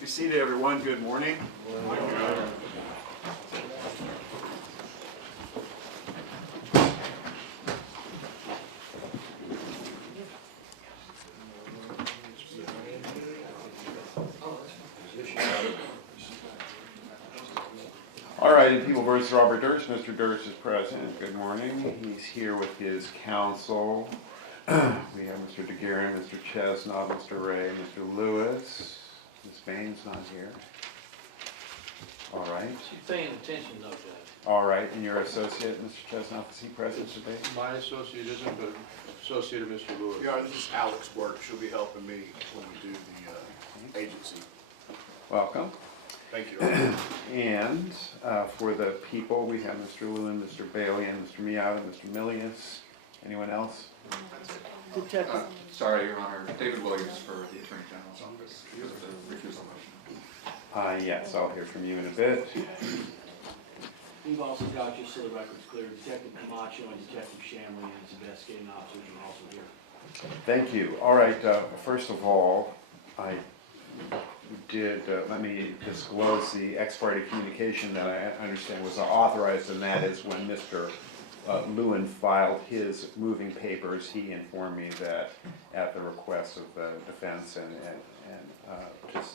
Be seated, everyone. Good morning. Good morning. All right, in People versus Robert Durst. Mr. Durst is present. Good morning. He's here with his counsel. We have Mr. DeGuerin, Mr. Chesnut, Mr. Ray, Mr. Lewis. Ms. Bain's not here. All right. She's paying attention though, Judge. All right, and your associate, Mr. Chesnut, is he present today? My associate isn't, but associate of Mr. Lewis. Yeah, this is Alex's work. She'll be helping me when we do the agency. Welcome. Thank you. And for the people, we have Mr. Lewin, Mr. Bailey, and Mr. Miata, Mr. Milius. Anyone else? Sorry, Your Honor, David Williams for the Attorney General's office. Because of the recusal motion. Yes, I'll hear from you in a bit. We've also got, just so the record's clear, Detective Camacho and Detective Shamley and his investigating officers are also here. Thank you. All right, first of all, I did, let me disclose the ex parte communication that I understand was authorized, and that is when Mr. Lewin filed his moving papers, he informed me that at the request of the defense and just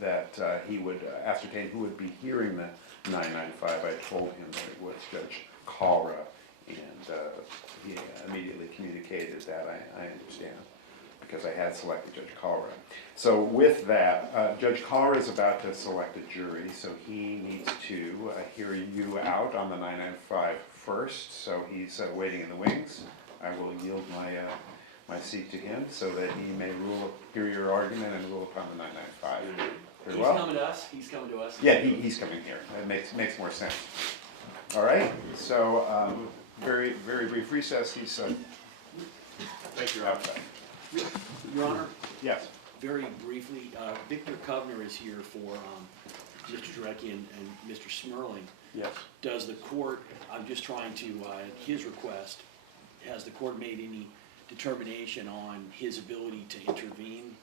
that he would ascertain who would be hearing the 995. I told him that it was Judge Calra, and he immediately communicated that. I understand, because I had selected Judge Calra. So with that, Judge Calra is about to select a jury, so he needs to hear you out on the 995 first. So he's waiting in the wings. I will yield my seat to him so that he may hear your argument and rule upon the 995. Very well. He's coming to us. He's coming to us. Yeah, he's coming here. It makes more sense. All right. So very brief recess. He's Thank you, outside. Your Honor, Yes. very briefly, Victor Kovner is here for Mr. Jarecki and Mr. Smerling. Yes. Does the court, I'm just trying to, at his request, has the court made any determination on his ability to intervene?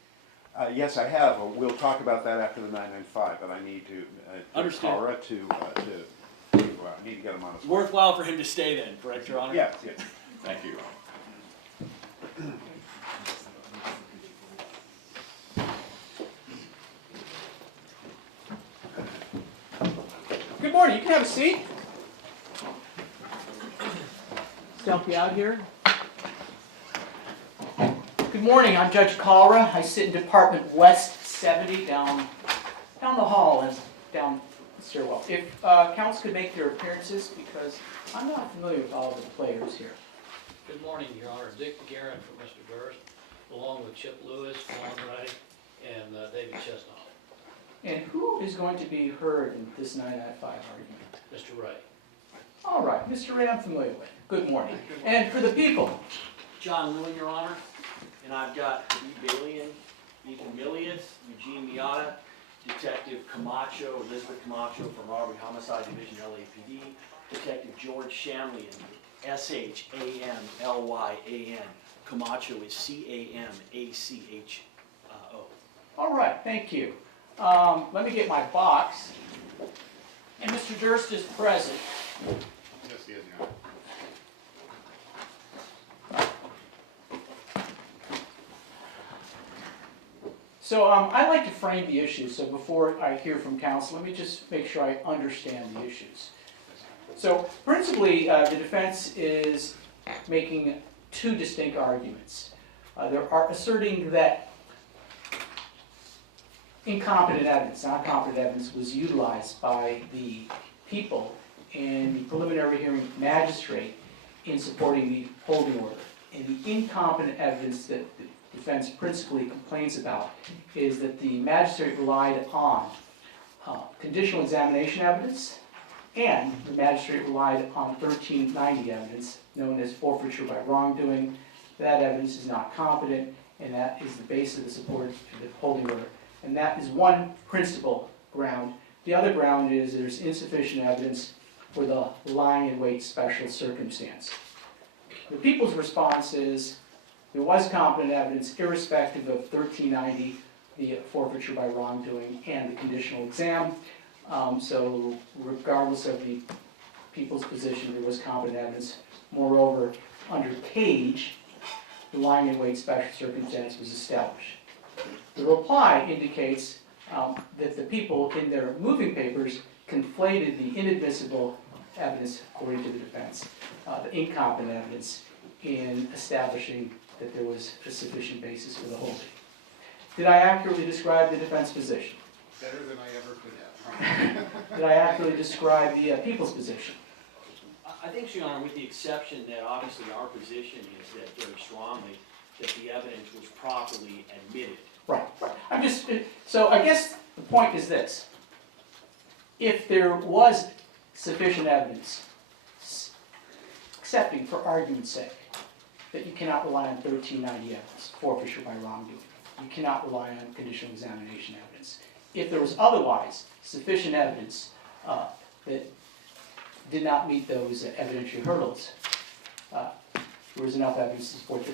Yes, I have. We'll talk about that after the 995, but I need to Understood. Calra to need to get him on his. Worthwhile for him to stay then, correct, Your Honor? Yes. Thank you. Good morning, you can have a seat. Let's help you out here. Good morning, I'm Judge Calra. I sit in Department West 70 down the hall and down the stairwell. If counsel could make their appearances, because I'm not familiar with all of the players here. Good morning, Your Honor. Dick DeGuerin for Mr. Durst, along with Chip Lewis, John Ray, and David Chesnut. And who is going to be heard in this 995 argument? Mr. Ray. All right, Mr. Ray, I'm familiar with. Good morning. And for the people, John Lewin, Your Honor, and I've got Lee Bailey, Ethan Milius, Eugene Miata, Detective Camacho, Elizabeth Camacho from Robbery Homicide Division, LAPD, Detective George Shamley, Shamlyan. Camacho is Camacho. all right, thank you. Let me get my box. And Mr. Durst is present. Yes, he is, Your So I'd like to frame the issues. So before I hear from counsel, let me just make sure I understand the issues. So principally, the defense is making two distinct arguments. They're asserting that incompetent evidence, not competent evidence, was utilized by the people in the preliminary hearing magistrate in supporting the holding order. And the incompetent evidence that the defense principally complains about is that the magistrate relied on conditional examination evidence, and the magistrate relied on 1390 evidence, known as forfeiture by wrongdoing. That evidence is not competent, and that is the basis of the support for the holding order. And that is one principal ground. The other ground is there's insufficient evidence for the lying in wait special circumstance. The people's response is there was competent evidence irrespective of 1390 the forfeiture by wrongdoing and the conditional exam. So regardless of the people's position, there was competent evidence. Moreover, under Page, the lying in wait special circumstance was established. The reply indicates that the people in their moving papers conflated the inadmissible evidence, according to the defense, the incompetent evidence, in establishing that there was a sufficient basis for the holding. Did I accurately describe the defense position? Better than I ever could have. Did I accurately describe the people's position? I think, so, Your Honor, with the exception that obviously our position is that very strongly that the evidence was properly admitted. Right. So I guess the point is this. If there was sufficient evidence, accepting for argument's sake, that you cannot rely on 1390 evidence, forfeiture by wrongdoing, you cannot rely on conditional examination evidence. If there was otherwise sufficient evidence that did not meet those evidentiary hurdles, there was enough evidence to support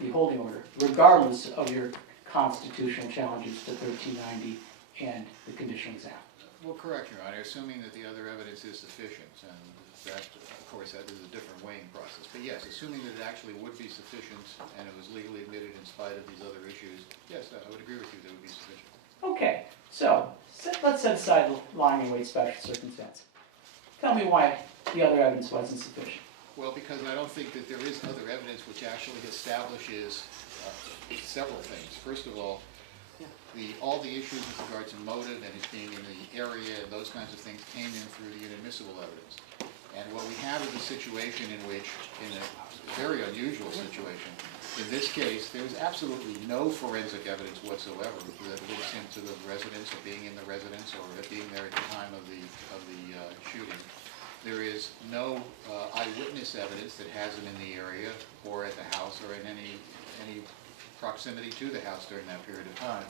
the holding order, regardless of your constitutional challenges to 1390 and the conditional exam. Well, correct, Your Honor, assuming that the other evidence is sufficient, and that, of course, that is a different weighing process. But yes, assuming that it actually would be sufficient and it was legally admitted in spite of these other issues, yes, I would agree with you that it would be sufficient. Okay, so let's set aside the lying in wait special circumstance. Tell me why the other evidence wasn't sufficient. Well, because I don't think that there is other evidence which actually establishes several things. First of all, all the issues with regard to motive and his being in the area and those kinds of things came in through the inadmissible evidence. And what we have is a situation in which, in a very unusual situation, in this case, there was absolutely no forensic evidence whatsoever that links him to the residence or being in the residence or being there at the time of the shooting. There is no eyewitness evidence that has him in the area or at the house or in any proximity to the house during that period of time.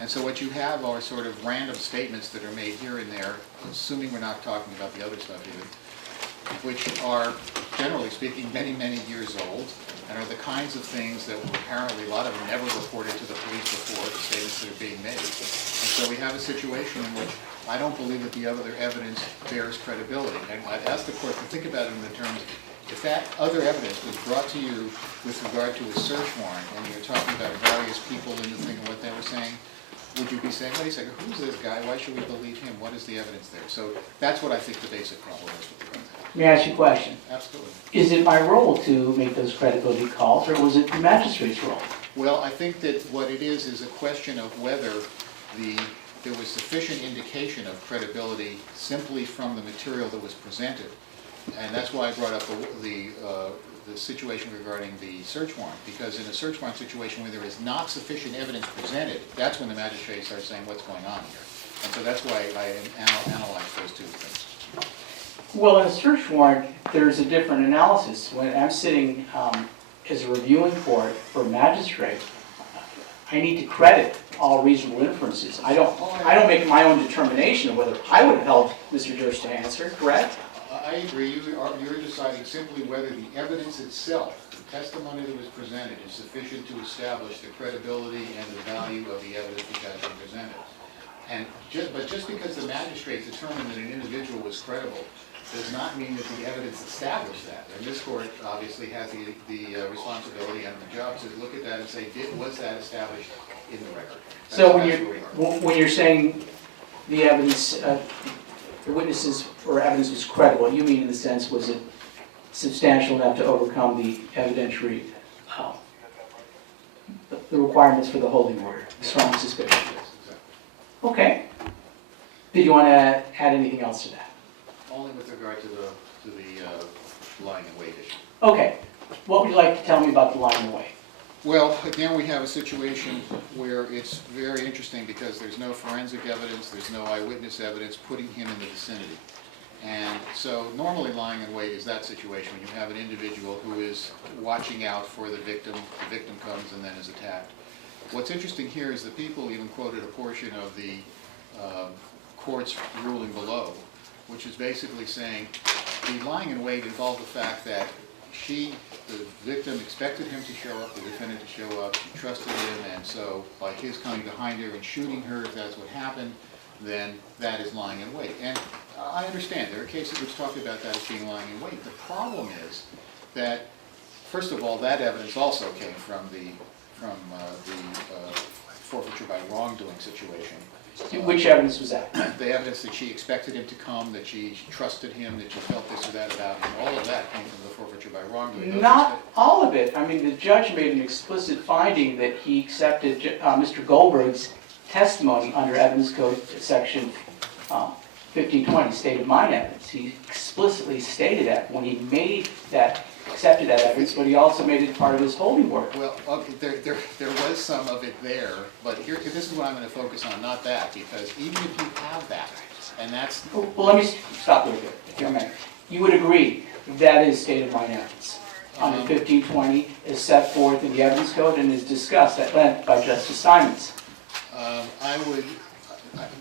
And so what you have are sort of random statements that are made here and there, assuming we're not talking about the other stuff even, which are, generally speaking, many, many years old, and are the kinds of things that were apparently, a lot of them never reported to the police before, the statements that are being made. And so we have a situation in which I don't believe that the other evidence bears credibility. And I'd ask the court to think about it in the terms, if that other evidence was brought to you with regard to a search warrant, and you're talking about various people in the thing and what they were saying, would you be saying, wait a second, who's this guy? Why should we believe him? What is the evidence there? So that's what I think the basic problem is with the regard to that. Let me ask you a question. Absolutely. Is it my role to make those credibility calls, or was it the magistrate's role? Well, I think that what it is a question of whether there was sufficient indication of credibility simply from the material that was presented. And that's why I brought up the situation regarding the search warrant, because in a search warrant situation where there is not sufficient evidence presented, that's when the magistrate starts saying what's going on here. And so that's why I analyzed those two things. Well, in a search warrant, there's a different analysis. When I'm sitting as a reviewing court for a magistrate, I need to credit all reasonable inferences. I don't make my own determination of whether I would have held Mr. Durst to answer, correct? I agree. You're deciding simply whether the evidence itself, the testimony that was presented, is sufficient to establish the credibility and the value of the evidence which has been presented. But just because the magistrate determined that an individual was credible does not mean that the evidence established that. And this court obviously has the responsibility and the job to look at that and say, was that established in the record? So when you're saying the evidence, the witnesses or evidence was credible, you mean in the sense, was it substantial enough to overcome the evidentiary, the requirements for the holding order, strong suspicion? Okay. Did you want to add anything else to that? Only with regard to the lying in wait issue. Okay. What would you like to tell me about the lying in wait? Well, again, we have a situation where it's very interesting because there's no forensic evidence, there's no eyewitness evidence putting him in the vicinity. And so normally lying in wait is that situation when you have an individual who is watching out for the victim comes and then is attacked. What's interesting here is the people even quoted a portion of the court's ruling below, which is basically saying the lying in wait involved the fact that the victim expected him to show up, the defendant to show up, she trusted him, and so by his coming behind her and shooting her, if that's what happened, then that is lying in wait. And I understand, there are cases which talk about that as being lying in wait. The problem is that, first of all, that evidence also came from the forfeiture by wrongdoing situation. Which evidence was that? The evidence that she expected him to come, that she trusted him, that she felt this or that about him, all of that came from the forfeiture by wrongdoing. Those Not all of it. I mean, the judge made an explicit finding that he accepted Mr. Goldberg's testimony under Evidence Code section 1520, state of mind evidence. He explicitly stated that when he made that, accepted that evidence, but he also made it part of his holding order. Well, okay, there was some of it there, but here, this is what I'm going to focus on, not that, because even if you have that, and that's... Well, let me stop there, if you may. You would agree that is state of mind evidence under 1520 is set forth in the Evidence Code and is discussed at length by Justice Simons.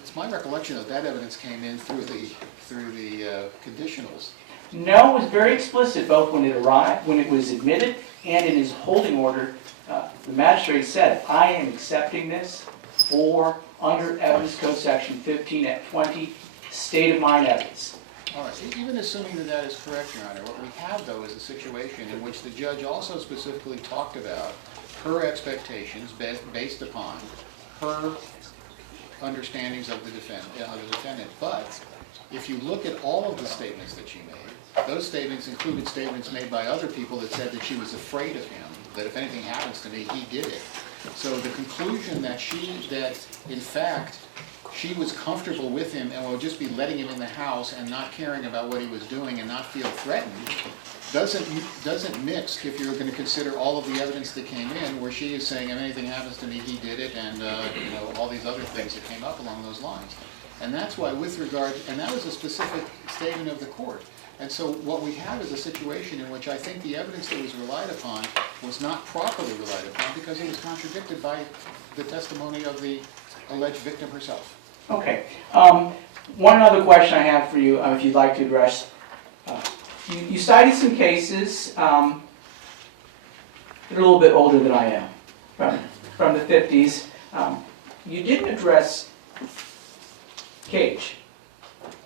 It's my recollection that that evidence came in through the conditionals. No, it was very explicit, both when it arrived, when it was admitted, and in his holding order. The magistrate said, I am accepting this for under Evidence Code section 1520, state of mind evidence. All right, even assuming that that is correct, Your Honor, what we have, though, is a situation in which the judge also specifically talked about her expectations based upon her understandings of the defendant. But if you look at all of the statements that she made, those statements included statements made by other people that said that she was afraid of him, that if anything happens to me, he did it. So the conclusion that in fact, she was comfortable with him and will just be letting him in the house and not caring about what he was doing and not feel threatened, doesn't mix if you're going to consider all of the evidence that came in, where she is saying, if anything happens to me, he did it, and all these other things that came up along those lines. And that's why, with regard, and that was a specific statement of the court. And so what we have is a situation in which I think the evidence that was relied upon was not properly relied upon because it was contradicted by the testimony of the alleged victim herself. Okay. One other question I have for you, if you'd like to address. You cited some cases that are a little bit older than I am, from the 50s. You didn't address Cage,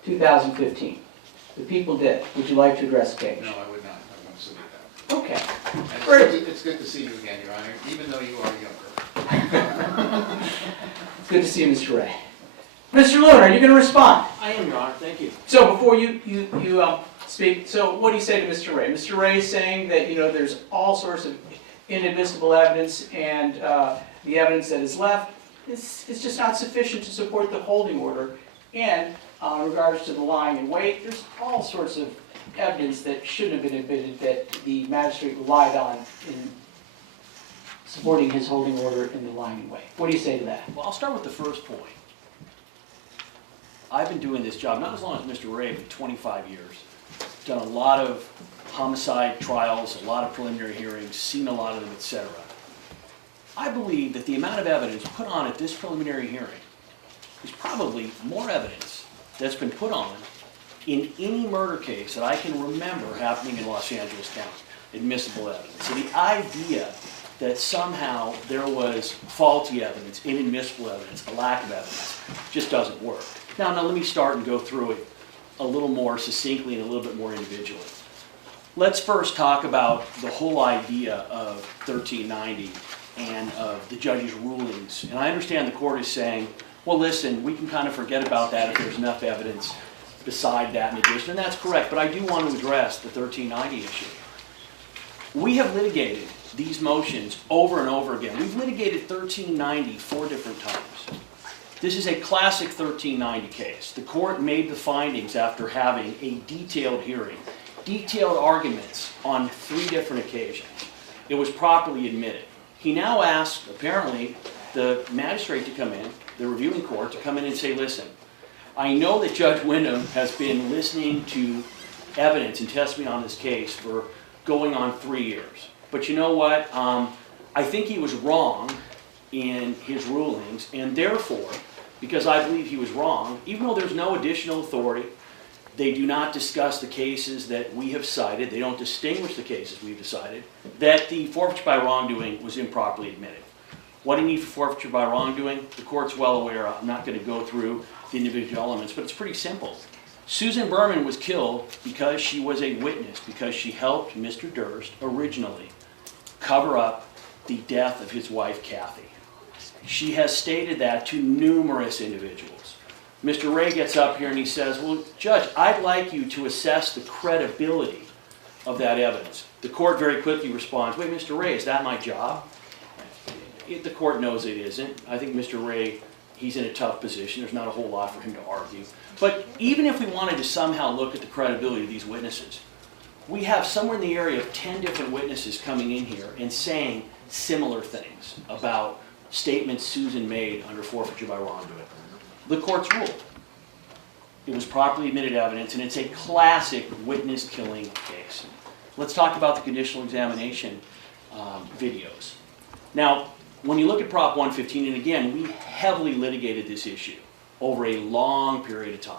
2015. The people did. Would you like to address Cage? No, I would not. I want to submit that. Okay. And it's good to see you again, Your Honor, even though you are younger. It's good to see you, Mr. Ray. Mr. Lewin, are you going to respond? I am, Your Honor, thank you. So before you speak, so what do you say to Mr. Ray? Mr. Ray is saying that, there's all sorts of inadmissible evidence, and the evidence that is left is just not sufficient to support the holding order. And in regards to the lying in wait, there's all sorts of evidence that shouldn't have been admitted that the magistrate relied on in supporting his holding order in the lying in wait. What do you say to that? Well, I'll start with the first point. I've been doing this job, not as long as Mr. Ray, but 25 years. Done a lot of homicide trials, a lot of preliminary hearings, seen a lot of them, etc. I believe that the amount of evidence put on at this preliminary hearing is probably more evidence that's been put on in any murder case that I can remember happening in Los Angeles County, admissible evidence. So the idea that somehow there was faulty evidence, inadmissible evidence, a lack of evidence, just doesn't work. Now let me start and go through it a little more succinctly and a little bit more individually. Let's first talk about the whole idea of 1390 and of the judge's rulings. And I understand the court is saying, well, listen, we can kind of forget about that if there's enough evidence beside that in addition. And that's correct, but I do want to address the 1390 issue. We have litigated these motions over and over again. We've litigated 1390 4 different times. This is a classic 1390 case. The court made the findings after having a detailed hearing, detailed arguments on 3 different occasions. It was properly admitted. He now asked, apparently, the magistrate to come in, the reviewing court, to come in and say, listen, I know that Judge Wyndham has been listening to evidence and testimony on this case for going on 3 years. But you know what? I think he was wrong in his rulings, and therefore, because I believe he was wrong, even though there's no additional authority, They do not discuss the cases that we have cited. They don't distinguish the cases we've decided that the forfeiture by wrongdoing was improperly admitted. What do you need for forfeiture by wrongdoing? The court's well aware. I'm not going to go through the individual elements, but it's pretty simple. Susan Berman was killed because she was a witness, because she helped Mr. Durst originally cover up the death of his wife, Kathy. She has stated that to numerous individuals. Mr. Ray gets up here and he says, well, Judge, I'd like you to assess the credibility of that evidence. The court very quickly responds, wait, Mr. Ray, is that my job? The court knows it isn't. I think Mr. Ray, he's in a tough position. There's not a whole lot for him to argue. But even if we wanted to somehow look at the credibility of these witnesses, we have somewhere in the area of 10 different witnesses coming in here and saying similar things about statements Susan made under forfeiture by wrongdoing. The court's ruled. It was properly admitted evidence, and it's a classic witness killing case. Let's talk about the conditional examination videos. Now, when you look at Prop 115, and again, we heavily litigated this issue over a long period of time.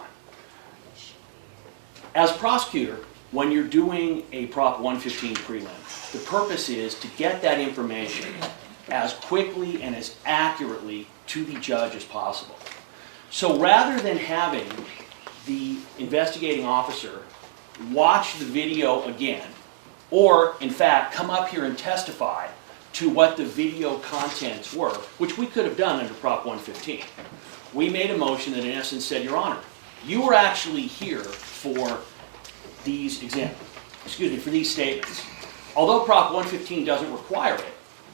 As prosecutor, when you're doing a Prop 115 prelim, the purpose is to get that information as quickly and as accurately to the judge as possible. So rather than having the investigating officer watch the video again, or in fact come up here and testify to what the video contents were, which we could have done under Prop 115, we made a motion that in essence said, Your Honor, you were actually here for these for these statements. Although Prop 115 doesn't require it,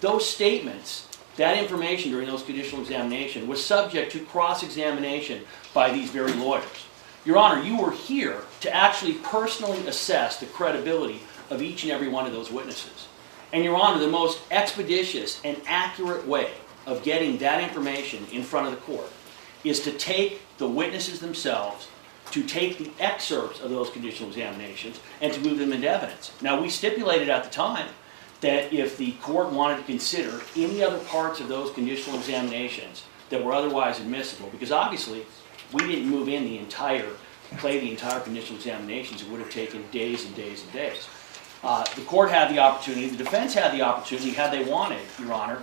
those statements, that information during those conditional examination was subject to cross-examination by these very lawyers. Your Honor, you were here to actually personally assess the credibility of each and every one of those witnesses. And Your Honor, the most expeditious and accurate way of getting that information in front of the court is to take the witnesses themselves, to take the excerpts of those conditional examinations, and to move them into evidence. Now, we stipulated at the time that if the court wanted to consider any other parts of those conditional examinations that were otherwise admissible, because obviously we didn't move in the entire conditional examinations, it would have taken days and days and days. The court had the opportunity, the defense had the opportunity, had they wanted, Your Honor,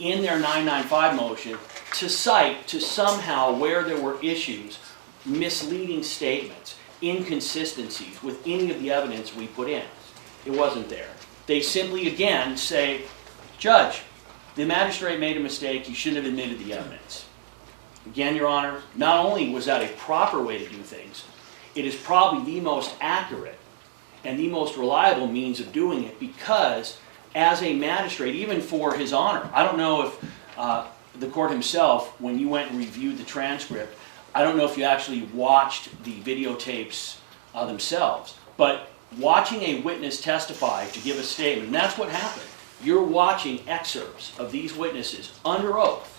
in their 995 motion, to cite to somehow where there were issues, misleading statements, inconsistencies with any of the evidence we put in. It wasn't there. They simply, again, say, Judge, the magistrate made a mistake, you shouldn't have admitted the evidence. Again, Your Honor, not only was that a proper way to do things, it is probably the most accurate and the most reliable means of doing it, because as a magistrate, even for His Honor, I don't know if the court himself, when you went and reviewed the transcript, I don't know if you actually watched the videotapes themselves, but watching a witness testify to give a statement, and that's what happened. You're watching excerpts of these witnesses under oath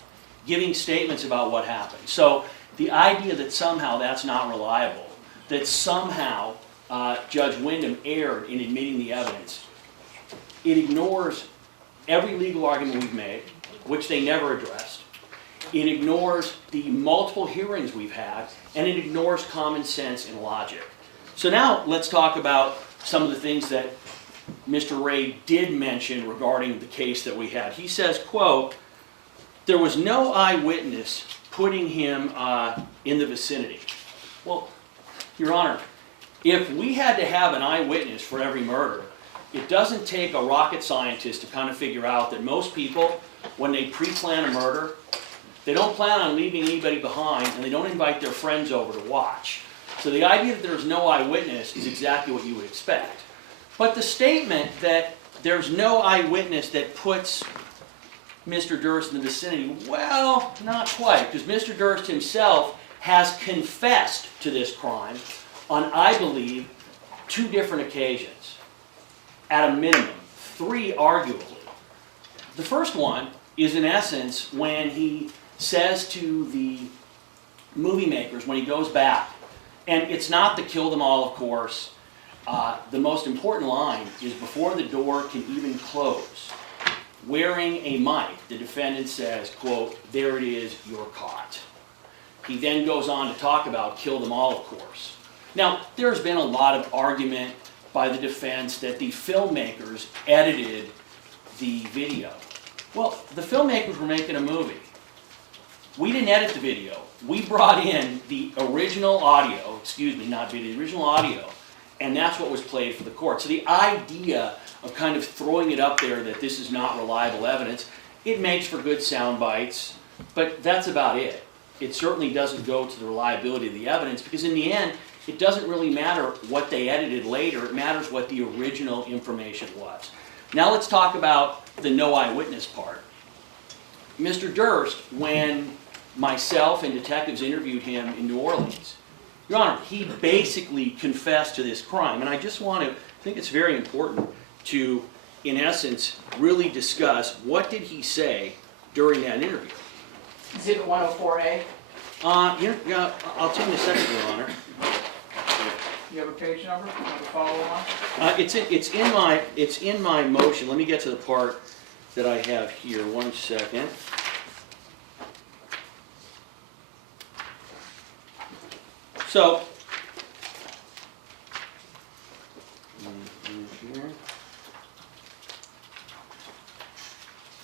giving statements about what happened. So the idea that somehow that's not reliable, that somehow Judge Wyndham erred in admitting the evidence, it ignores every legal argument we've made, which they never addressed. It ignores the multiple hearings we've had, and it ignores common sense and logic. So now let's talk about some of the things that Mr. Ray did mention regarding the case that we had. He says, quote, there was no eyewitness putting him in the vicinity. Well, Your Honor, if we had to have an eyewitness for every murder, it doesn't take a rocket scientist to kind of figure out that most people, when they pre-plan a murder, they don't plan on leaving anybody behind, and they don't invite their friends over to watch. So the idea that there's no eyewitness is exactly what you would expect. But the statement that there's no eyewitness that puts Mr. Durst in the vicinity, well, not quite, because Mr. Durst himself has confessed to this crime on, I believe, 2 different occasions, at a minimum, 3 arguably. The first one is, in essence, when he says to the movie makers, when he goes back, and it's not the kill them all, of course. The most important line is before the door can even close. Wearing a mic, the defendant says, quote, there it is, you're caught. He then goes on to talk about kill them all, of course. Now, there's been a lot of argument by the defense that the filmmakers edited the video. Well, the filmmakers were making a movie. We didn't edit the video. We brought in the original audio, not video, the original audio, and that's what was played for the court. So the idea of kind of throwing it up there that this is not reliable evidence, it makes for good sound bites, but that's about it. It certainly doesn't go to the reliability of the evidence, because in the end, it doesn't really matter what they edited later, it matters what the original information was. Now let's talk about the no eyewitness part. Mr. Durst, when myself and detectives interviewed him in New Orleans, Your Honor, he basically confessed to this crime, and I just want to, I think it's very important to, in essence, really discuss what did he say during that interview. Exhibit 104A, I'll tell you in a second, Your Honor. you have a page number, you want to follow along? It's in my motion. Let me get to the part that I have here. 1 second. So,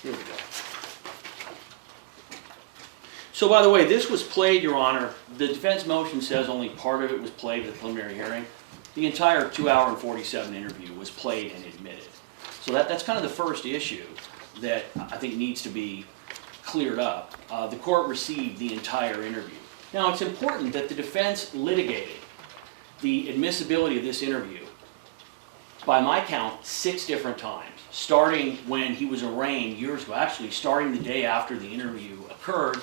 here we go. So by the way, this was played, Your Honor. The defense motion says only part of it was played at the preliminary hearing. The entire 2-hour and 47 interview was played and admitted. So that's kind of the first issue that I think needs to be cleared up. The court received the entire interview. Now, it's important that the defense litigated the admissibility of this interview, by my count, 6 different times, starting when he was arraigned years ago, actually starting the day after the interview occurred,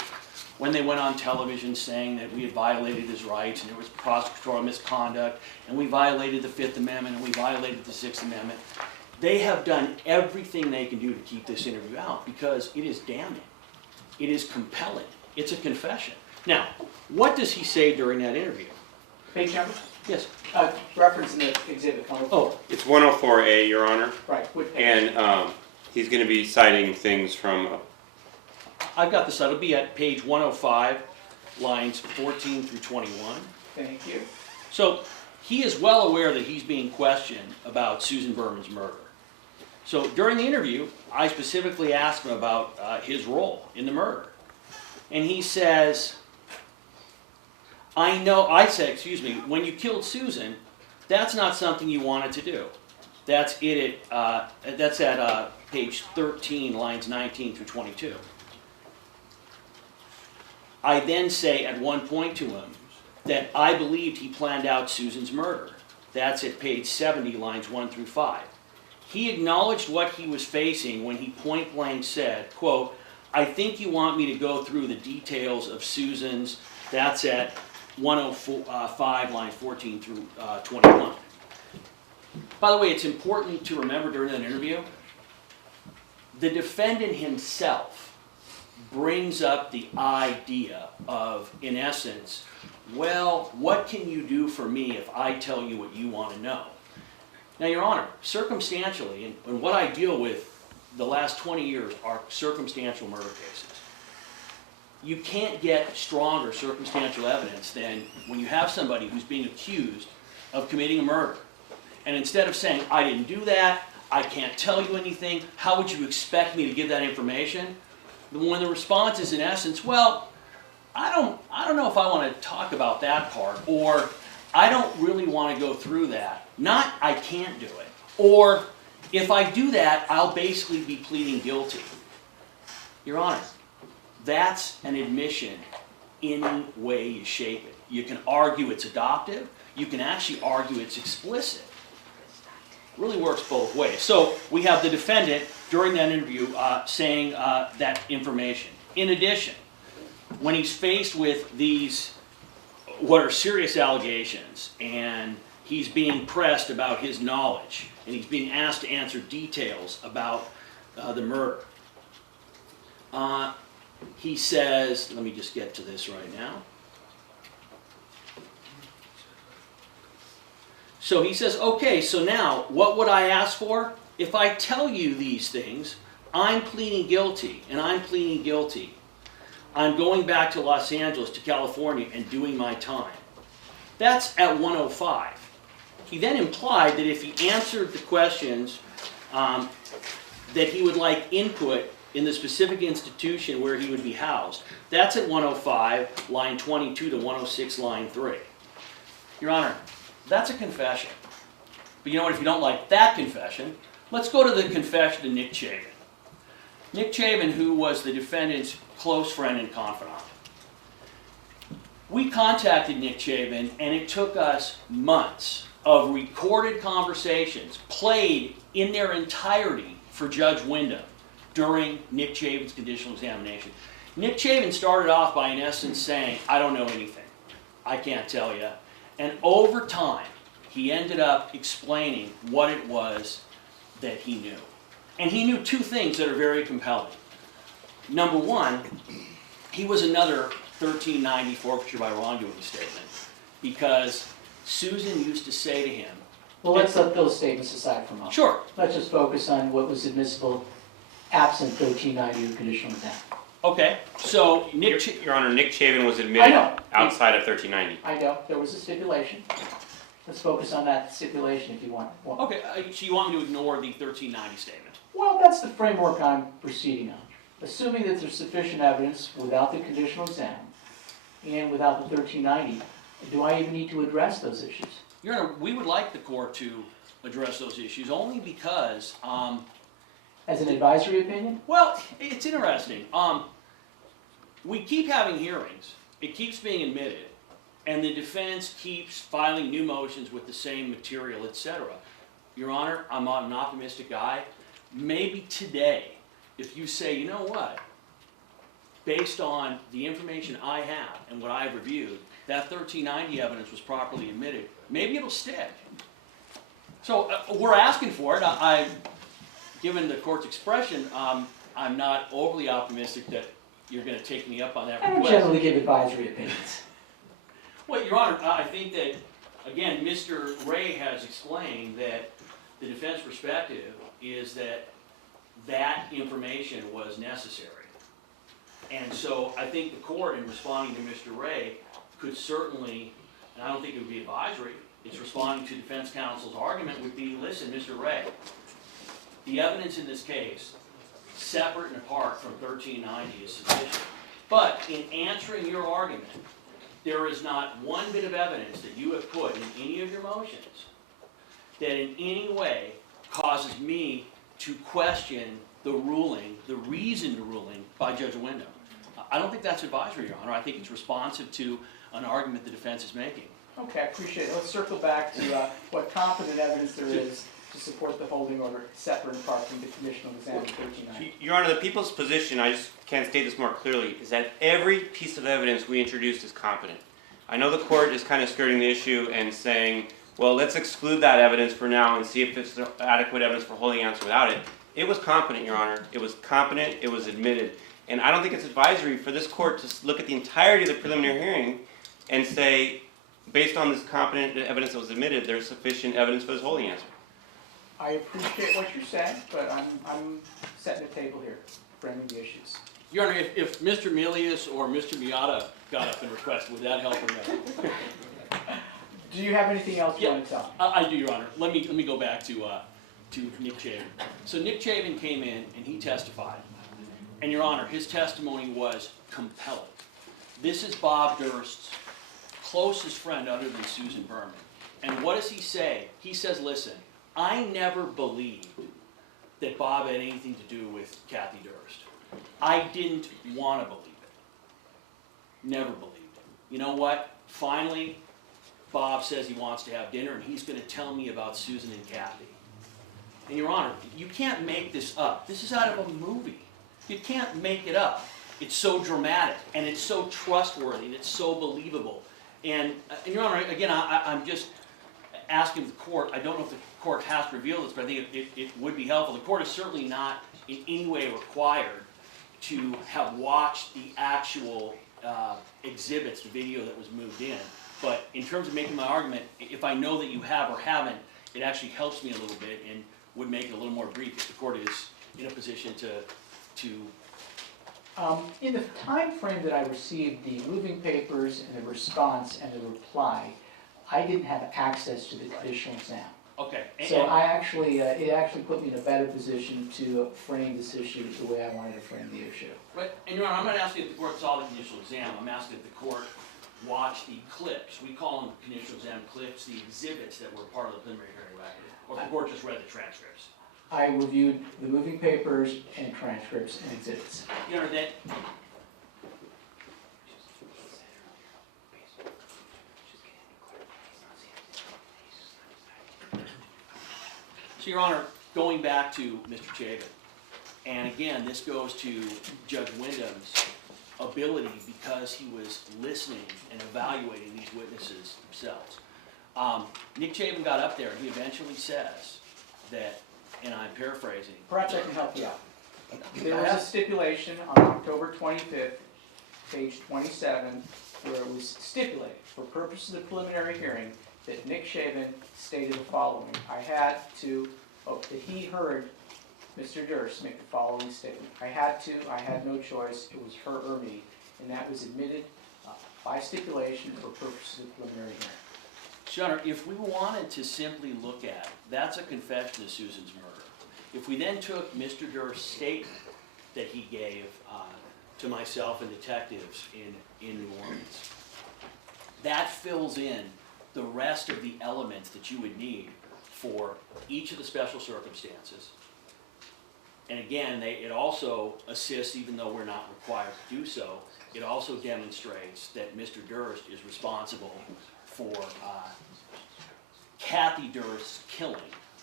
when they went on television saying that we had violated his rights and there was prosecutorial misconduct, and we violated the 5th Amendment and we violated the 6th Amendment. They have done everything they can do to keep this interview out because it is damning. It is compelling. It's a confession. Now, what does he say during that interview? Page number? Yes. Reference in the exhibit 104. Oh, It's 104A, Your Honor, Right, what page? and he's going to be citing things from, I've got this. It'll be at page 105, lines 14 through 21. Thank you. So he is well aware that he's being questioned about Susan Berman's murder. So during the interview, I specifically asked him about his role in the murder. And he says, I said, when you killed Susan, that's not something you wanted to do. That's at page 13, lines 19 through 22. I then say at one point to him that I believed he planned out Susan's murder. That's at page 70, lines 1 through 5. He acknowledged what he was facing when he point blank said, quote, I think you want me to go through the details of Susan's, that's at 105, line 14 through 21. By the way, it's important to remember during that interview, the defendant himself brings up the idea of, in essence, well, what can you do for me if I tell you what you want to know? Now, Your Honor, circumstantially, and what I deal with the last 20 years are circumstantial murder cases. You can't get stronger circumstantial evidence than when you have somebody who's being accused of committing a murder. And instead of saying, I didn't do that, I can't tell you anything, how would you expect me to give that information? When the response is in essence, well, I don't know if I want to talk about that part, or I don't really want to go through that. Not, I can't do it. Or, if I do that, I'll basically be pleading guilty. Your Honor, that's an admission any way you shape it. You can argue it's adoptive. You can actually argue it's explicit. It really works both ways. So we have the defendant during that interview saying that information. In addition, when he's faced with these, what are serious allegations, and he's being pressed about his knowledge, and he's being asked to answer details about the murder, he says, let me just get to this right now. So he says, okay, so now, what would I ask for? If I tell you these things, I'm pleading guilty, and I'm pleading guilty. I'm going back to Los Angeles, to California, and doing my time. That's at 1:05. He then implied that if he answered the questions, that he would like input in the specific institution where he would be housed. That's at 1:05, line 22 to 1:06, line 3. Your Honor, that's a confession. But you know what, if you don't like that confession, let's go to the confession of Nick Chavin. Nick Chavin, who was the defendant's close friend and confidant. We contacted Nick Chavin, and it took us months of recorded conversations, played in their entirety for Judge Wyndham during Nick Chavin's conditional examination. Nick Chavin started off by, in essence, saying, I don't know anything. I can't tell you. And over time, he ended up explaining what it was that he knew. And he knew two things that are very compelling. Number one, he was another 1390 forfeiture by wrongdoing statement, because Susan used to say to him, Well, let's let those statements aside for a moment. sure, Let's just focus on what was admissible absent 1390 of conditional exam. okay, so Nick, Your Honor, Nick Chavin was I admitted know. outside of 1390. I know, there was a stipulation. Let's focus on that stipulation if you want. okay, so you want me to ignore the 1390 statement? Well, that's the framework I'm proceeding on. Assuming that there's sufficient evidence without the conditional exam and without the 1390, do I even need to address those issues? Your Honor, we would like the court to address those issues only because, As an advisory opinion? well, it's interesting. We keep having hearings, it keeps being admitted, and the defense keeps filing new motions with the same material, etc. Your Honor, I'm an optimistic guy. Maybe today, if you say, you know what, based on the information I have and what I've reviewed, that 1390 evidence was properly admitted, maybe it'll stick. So we're asking for it. Given the court's expression, I'm not overly optimistic that you're going to take me up on that I don't request. generally give advisory opinions. Well, Your Honor, I think that, again, Mr. Ray has explained that the defense perspective is that that information was necessary. And so I think the court, in responding to Mr. Ray, could certainly, and I don't think it would be advisory, it's responding to defense counsel's argument would be, listen, Mr. Ray, the evidence in this case, separate and apart from 1390, is sufficient. But in answering your argument, there is not one bit of evidence that you have put in any of your motions that in any way causes me to question the ruling, the reasoned ruling by Judge Wyndham. I don't think that's advisory, Your Honor. I think it's responsive to an argument the defense is making. Okay, I appreciate it. Let's circle back to what competent evidence there is to support the holding order separate and apart from the conditional exam of 1390. Your Honor, the people's position, I just can't state this more clearly, is that every piece of evidence we introduced is competent. I know the court is kind of skirting the issue and saying, well, let's exclude that evidence for now and see if it's adequate evidence for holding answer without it. It was competent, Your Honor. It was competent, it was admitted. And I don't think it's advisory for this court to look at the entirety of the preliminary hearing and say, based on this competent evidence that was admitted, there's sufficient evidence for this holding answer. I appreciate what you're saying, but I'm setting the table here, framing the issues. Your Honor, if Mr. Milius or Mr. Miata got up and requested, would that help or no? Do you have anything else you want to tell me? I do, Your Honor. Let me go back to Nick Chavin. So Nick Chavin came in and he testified. And Your Honor, his testimony was compelling. This is Bob Durst's closest friend other than Susan Berman. And what does he say? He says, listen, I never believed that Bob had anything to do with Kathy Durst. I didn't want to believe it. Never believed it. You know what? Finally, Bob says he wants to have dinner and he's going to tell me about Susan and Kathy. And Your Honor, you can't make this up. This is out of a movie. You can't make it up. It's so dramatic and it's so trustworthy and it's so believable. And Your Honor, again, I'm just asking the court, I don't know if the court has to reveal this, but I think it would be helpful. The court is certainly not in any way required to have watched the actual exhibits, the video that was moved in. But in terms of making my argument, if I know that you have or haven't, it actually helps me a little bit and would make it a little more brief if the court is in a position to in the time frame that I received the moving papers and the response and the reply, I didn't have access to the conditional exam. Okay. So I actually, it actually put me in a better position to frame this issue the way I wanted to frame the issue. Right, and Your Honor, I'm not asking if the court saw the conditional exam, I'm asking if the court watched the clips. We call them conditional exam clips, the exhibits that were part of the preliminary hearing record, or if the court just read the transcripts. I reviewed the moving papers and transcripts and exhibits. Your Honor, that, so Your Honor, going back to Mr. Chabin, and again, this goes to Judge Wyndham's ability because he was listening and evaluating these witnesses themselves. Nick Chabin got up there and he eventually says that, and I'm paraphrasing, Perhaps I can help you out. There was a stipulation on October 25th, page 27, where it was stipulated, for purposes of the preliminary hearing, that Nick Chabin stated the following. That he heard Mr. Durst make the following statement. I had no choice, it was her or me, and that was admitted by stipulation for purposes of the preliminary hearing. Your Honor, if we wanted to simply look at, that's a confession of Susan's murder. If we then took Mr. Durst's statement that he gave to myself and detectives in New Orleans, that fills in the rest of the elements that you would need for each of the special circumstances. And again, it also assists, even though we're not required to do so, it also demonstrates that Mr. Durst is responsible for Kathy Durst's killing.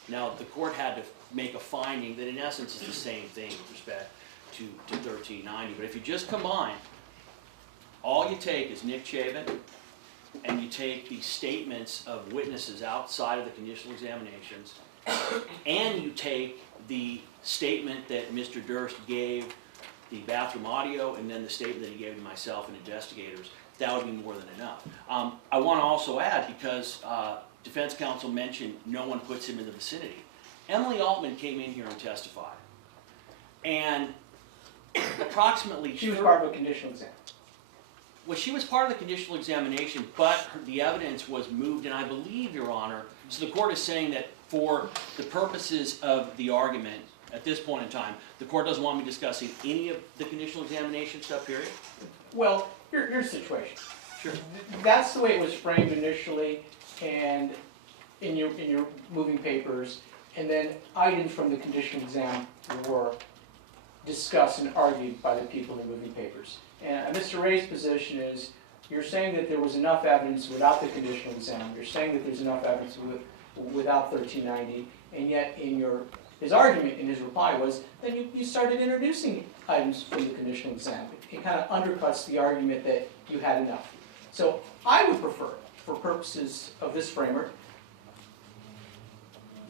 Now, the court had to make a finding that in essence is the same thing with respect to 1390, but if you just combine, all you take is Nick Chabin, and you take the statements of witnesses outside of the conditional examinations, and you take the statement that Mr. Durst gave, the bathroom audio, and then the statement that he gave to myself and investigators, that would be more than enough. I want to also add, because defense counsel mentioned no one puts him in the vicinity. Emily Altman came in here and testified. And approximately... She was part of a conditional exam. Well, she was part of the conditional examination, but the evidence was moved, and I believe, Your Honor, so the court is saying that for the purposes of the argument, at this point in time, the court doesn't want me discussing any of the conditional examination stuff, period? Well, here's the situation. Sure. That's the way it was framed initially, and in your moving papers, and then items from the conditional exam were discussed and argued by the people in the moving papers. And Mr. Ray's position is, you're saying that there was enough evidence without the conditional exam, you're saying that there's enough evidence without 1390, and yet his argument in his reply was, then you started introducing items from the conditional exam. It kind of undercuts the argument that you had enough. So I would prefer, for purposes of this framework,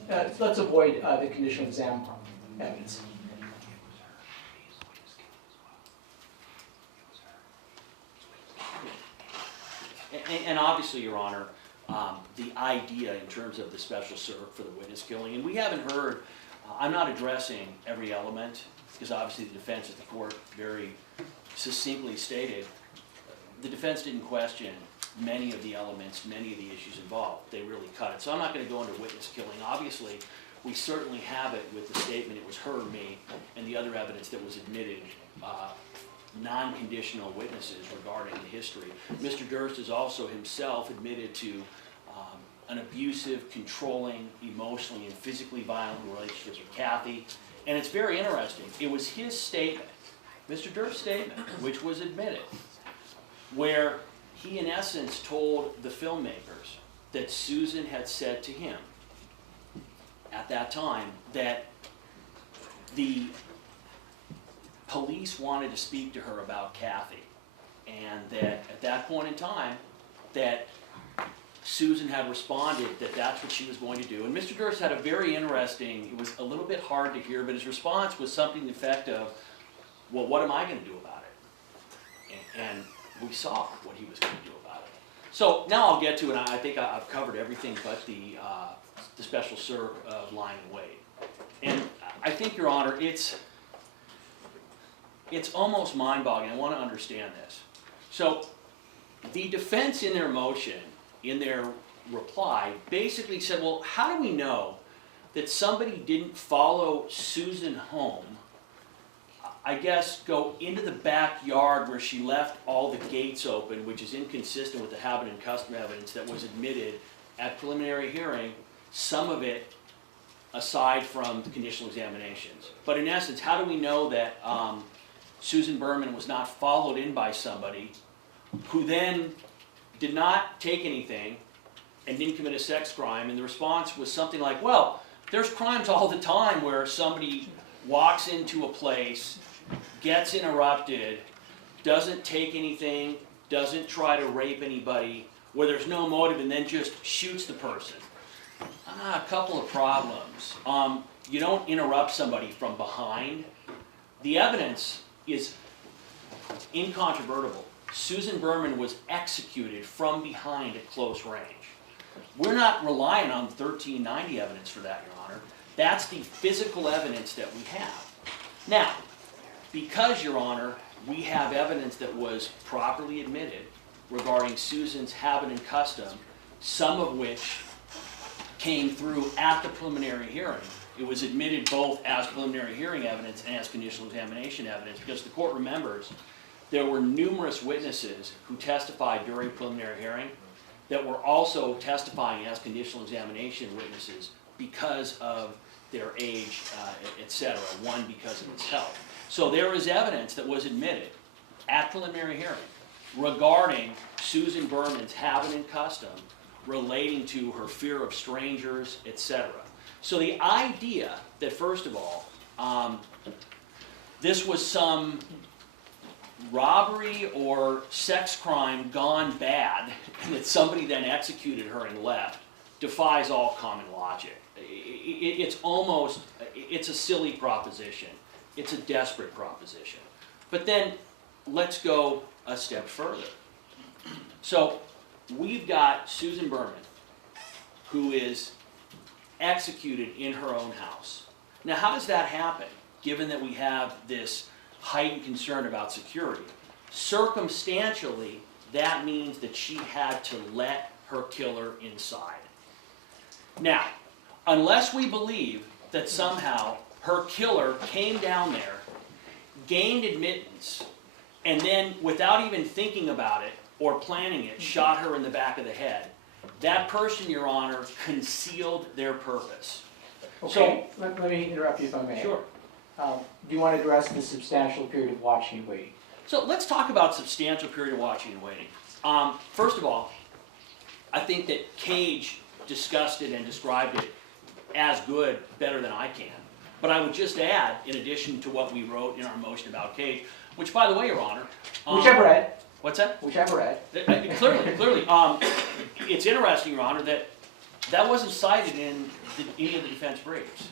let's avoid the conditional exam evidence. And obviously, Your Honor, the idea in terms of the special cert for the witness killing, and we haven't heard, I'm not addressing every element, because obviously the defense, as the court very succinctly stated, the defense didn't question many of the elements, many of the issues involved. They really cut it. So I'm not going to go into witness killing. Obviously, we certainly have it with the statement, it was her, me, and the other evidence that was admitted, non-conditional witnesses regarding the history. Mr. Durst has also himself admitted to an abusive, controlling, emotionally and physically violent relationships with Kathy. And it's very interesting. It was his statement, Mr. Durst's statement, which was admitted, where he in essence told the filmmakers that Susan had said to him at that time that the police wanted to speak to her about Kathy, and that at that point in time that Susan had responded that that's what she was going to do. And Mr. Durst had a very interesting, it was a little bit hard to hear, but his response was something to the effect of, well, what am I going to do about it? And we saw what he was going to do about it. So now I'll get to it. I think I've covered everything but the special cert of Lying and Wade. And I think, Your Honor, it's almost mind-boggling. I want to understand this. So the defense in their motion, in their reply basically said, well, how do we know that somebody didn't follow Susan home, I guess go into the backyard where she left all the gates open, which is inconsistent with the habit and custom evidence that was admitted at preliminary hearing, some of it aside from the conditional examinations. But in essence, how do we know that Susan Berman was not followed in by somebody who then did not take anything and didn't commit a sex crime? And the response was something like, well, there's crimes all the time where somebody walks into a place, gets interrupted, doesn't take anything, doesn't try to rape anybody, where there's no motive, and then just shoots the person. A couple of problems. You don't interrupt somebody from behind. The evidence is incontrovertible. Susan Berman was executed from behind at close range. We're not relying on 1390 evidence for that, Your Honor. That's the physical evidence that we have. Now, because, Your Honor, we have evidence that was properly admitted regarding Susan's habit and custom, some of which came through at the preliminary hearing. It was admitted both as preliminary hearing evidence and as conditional examination evidence, because the court remembers there were numerous witnesses who testified during preliminary hearing that were also testifying as conditional examination witnesses because of their age, etc. One because of its health. So there is evidence that was admitted at preliminary hearing regarding Susan Berman's habit and custom relating to her fear of strangers, etc. So the idea that, first of all, this was some robbery or sex crime gone bad, and that somebody then executed her and left, defies all common logic. It's a silly proposition. It's a desperate proposition. But then, let's go a step further. So, we've got Susan Berman, who is executed in her own house. Now, how does that happen, given that we have this heightened concern about security? Circumstantially, that means that she had to let her killer inside. Now, unless we believe that somehow her killer came down there, gained admittance, and then, without even thinking about it or planning it, shot her in the back of the head, that person, Your Honor, concealed their purpose. Okay, let me interrupt you if I may. Sure. Do you want to address the substantial period of watching and waiting? So let's talk about substantial period of watching and waiting. First of all, I think that Cage discussed it and described it as good, better than I can. But I would just add, in addition to what we wrote in our motion about Cage, which, by the way, Your Honor... Which I've read. What's that? Which I've read. Clearly. It's interesting, Your Honor, that wasn't cited in any of the defense briefs.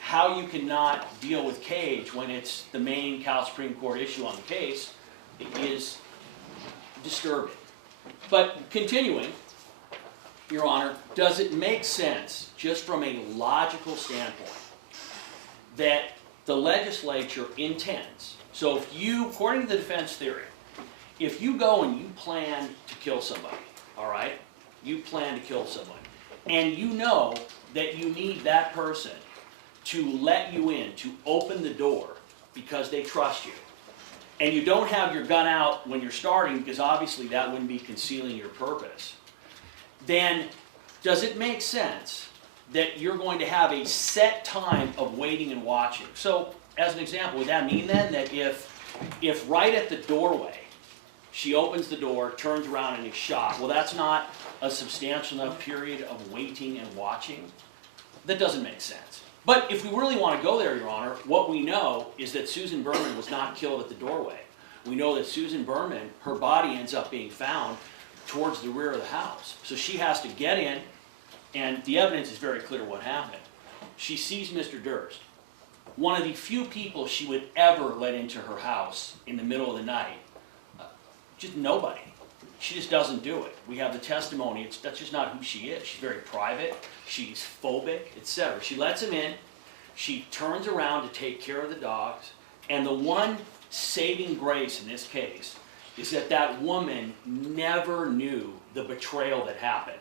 How you cannot deal with Cage when it's the main Cal Supreme Court issue on the case is disturbing. But continuing, Your Honor, does it make sense, just from a logical standpoint, that the legislature intends, so if you, according to the defense theory, if you go and you plan to kill somebody, all right, you plan to kill someone, and you know that you need that person to let you in, to open the door because they trust you, and you don't have your gun out when you're starting, because obviously that wouldn't be concealing your purpose, then does it make sense that you're going to have a set time of waiting and watching? So, as an example, would that mean then that if right at the doorway she opens the door, turns around, and is shot, well, that's not a substantial enough period of waiting and watching? That doesn't make sense. But if we really want to go there, Your Honor, what we know is that Susan Berman was not killed at the doorway. We know that Susan Berman, her body ends up being found towards the rear of the house. So she has to get in, and the evidence is very clear what happened. She sees Mr. Durst, one of the few people she would ever let into her house in the middle of the night. Just nobody. She just doesn't do it. We have the testimony. That's just not who she is. She's very private. She's phobic, etc. She lets him in. She turns around to take care of the dogs. And the one saving grace in this case is that that woman never knew the betrayal that happened.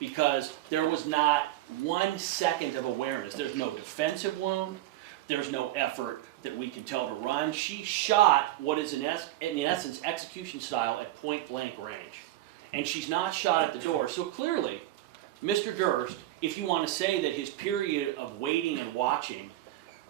because there was not 1 second of awareness. There's no defensive wound. There's no effort that we can tell to run. She shot what is in essence execution style at point blank range. And she's not shot at the door. So clearly, Mr. Durst, if you want to say that his period of waiting and watching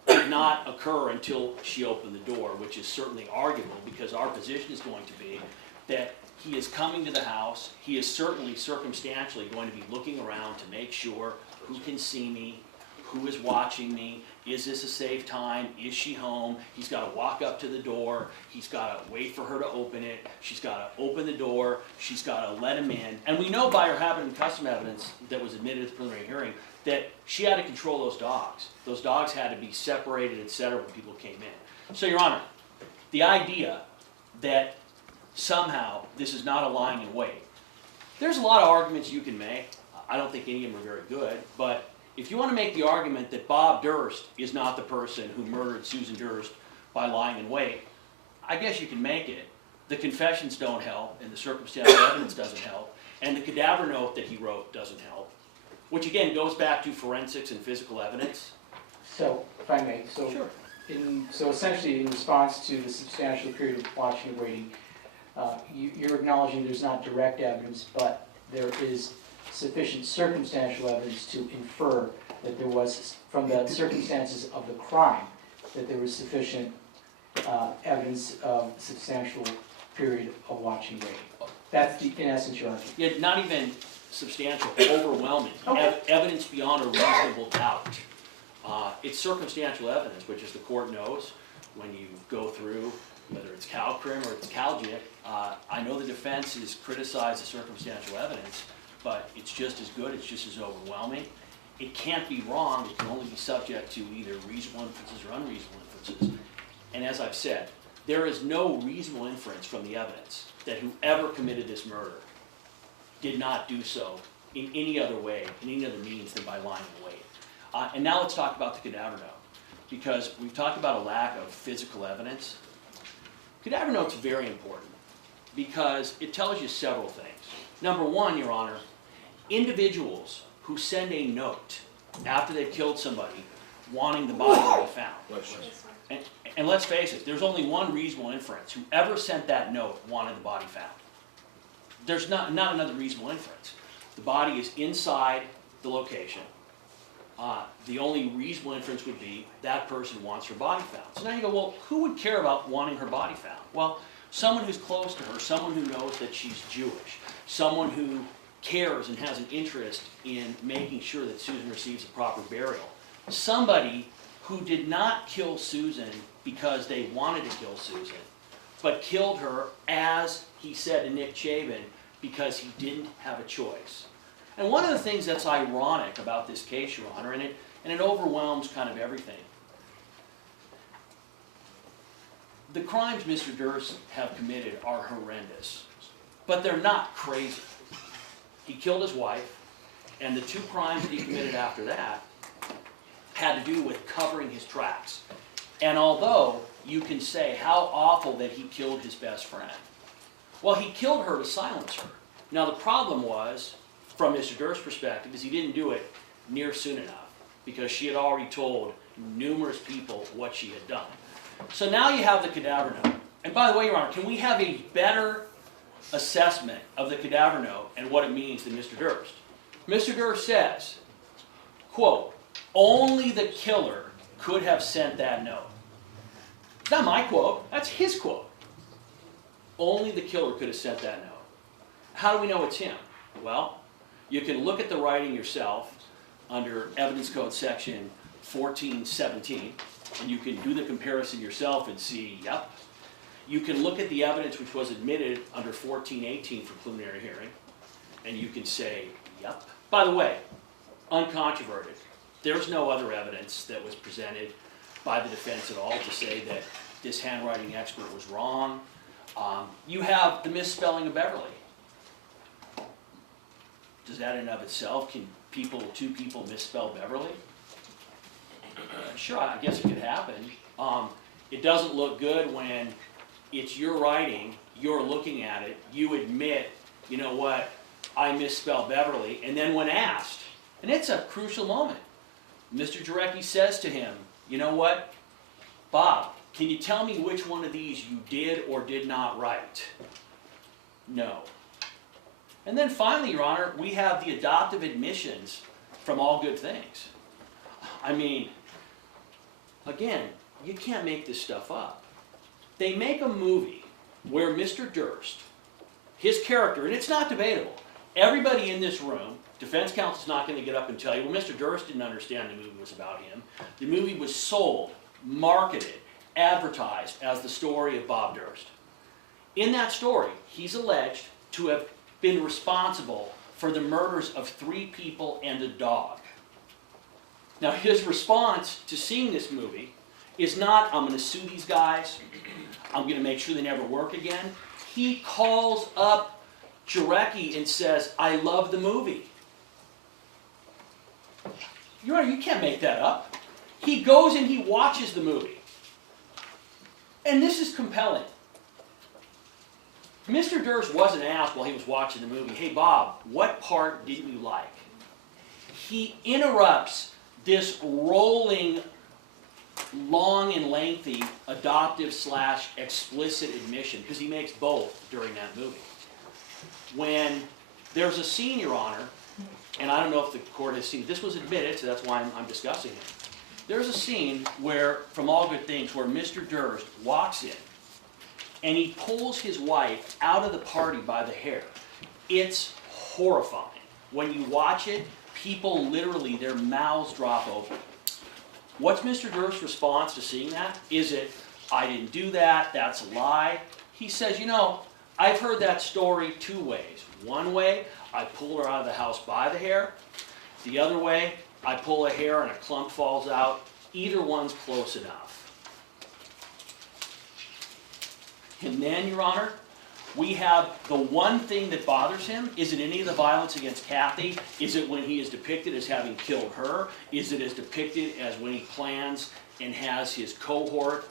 did not occur until she opened the door, which is certainly arguable because our position is going to be that he is coming to the house, he is certainly circumstantially going to be looking around to make sure who can see me, who is watching me, is this a safe time, is she home, he's got to walk up to the door, he's got to wait for her to open it, she's got to open the door, she's got to let him in, and we know by her habit and custom evidence that was admitted at the preliminary hearing that she had to control those dogs. Those dogs had to be separated, etc., when people came in. So, Your Honor, the idea that somehow this is not a lying in wait, there's a lot of arguments you can make. I don't think any of them are very good, but if you want to make the argument that Bob Durst is not the person who murdered Susan Durst by lying in wait, I guess you can make it. The confessions don't help, and the circumstantial evidence doesn't help, and the cadaver note that he wrote doesn't help, which again goes back to forensics and physical evidence. So, if I may, so, Sure. so essentially in response to the substantial period of watching and waiting, you're acknowledging there's not direct evidence, but there is sufficient circumstantial evidence to infer that there was, from the circumstances of the crime, that there was sufficient evidence of substantial period of watching and waiting. That's in essence your argument. Yeah, not even substantial, overwhelming, Okay. evidence beyond a reasonable doubt. It's circumstantial evidence, which as the court knows, when you go through, whether it's CalCrim or it's CalGIC, I know the defense has criticized the circumstantial evidence, but it's just as good, it's just as overwhelming. It can't be wrong, it can only be subject to either reasonable inferences or unreasonable inferences. And as I've said, there is no reasonable inference from the evidence that whoever committed this murder did not do so in any other way, in any other means than by lying in wait. And now let's talk about the cadaver note, because we've talked about a lack of physical evidence. Cadaver note's very important because it tells you several things. Number one, Your Honor, individuals who send a note after they've killed somebody wanting the body to be found. And let's face it, there's only one reasonable inference. Whoever sent that note wanted the body found. There's not another reasonable inference. The body is inside the location. The only reasonable inference would be that person wants her body found. So now you go, well, who would care about wanting her body found? Well, someone who's close to her, someone who knows that she's Jewish, someone who cares and has an interest in making sure that Susan receives a proper burial, somebody who did not kill Susan because they wanted to kill Susan, but killed her, as he said to Nick Chabin, because he didn't have a choice. And one of the things that's ironic about this case, Your Honor, and it overwhelms kind of everything, the crimes Mr. Durst have committed are horrendous, but they're not crazy. He killed his wife, and the two crimes that he committed after that had to do with covering his tracks. And although you can say how awful that he killed his best friend, well, he killed her to silence her. Now the problem was, from Mr. Durst's perspective, is he didn't do it near soon enough, because she had already told numerous people what she had done. So now you have the cadaver note. And by the way, Your Honor, can we have a better assessment of the cadaver note and what it means than Mr. Durst? Mr. Durst says, quote, only the killer could have sent that note. It's not my quote, that's his quote. Only the killer could have sent that note. How do we know it's him? Well, you can look at the writing yourself under Evidence Code section 1417, and you can do the comparison yourself and see, yep. You can look at the evidence which was admitted under 1418 for preliminary hearing, and you can say, yep. By the way, uncontroverted, there's no other evidence that was presented by the defense at all to say that this handwriting expert was wrong. You have the misspelling of Beverly. Does that in and of itself, can two people misspell Beverly? Sure, I guess it could happen. It doesn't look good when it's your writing, you're looking at it, you admit, you know what, I misspelled Beverly, and then when asked, and it's a crucial moment, Mr. Jarecki says to him, you know what, Bob, can you tell me which one of these you did or did not write? No. And then finally, Your Honor, we have the adoptive admissions from All Good Things. I mean, again, you can't make this stuff up. They make a movie where Mr. Durst, his character, and it's not debatable, everybody in this room, defense counsel's not going to get up and tell you, well, Mr. Durst didn't understand the movie was about him. The movie was sold, marketed, advertised as the story of Bob Durst. In that story, he's alleged to have been responsible for the murders of 3 people and a dog. Now, his response to seeing this movie is not, I'm going to sue these guys, I'm going to make sure they never work again. He calls up Jarecki and says, I love the movie. Your Honor, you can't make that up. He goes and he watches the movie. And this is compelling. Mr. Durst wasn't asked while he was watching the movie, hey Bob, what part didn't you like? He interrupts this rolling, long and lengthy adoptive / explicit admission, because he makes both during that movie. When there's a scene, Your Honor, and I don't know if the court has seen it, this was admitted, so that's why I'm discussing it. There's a scene where, from All Good Things, where Mr. Durst walks in and he pulls his wife out of the party by the hair. It's horrifying. When you watch it, people literally, their mouths drop open. What's Mr. Durst's response to seeing that? Is it, I didn't do that, that's a lie? He says, you know, I've heard that story 2 ways. One way, I pull her out of the house by the hair. The other way, I pull a hair and a clump falls out. Either one's close enough. And then, Your Honor, we have the one thing that bothers him. Is it any of the violence against Kathy? Is it when he is depicted as having killed her? Is it as depicted as when he plans and has his cohort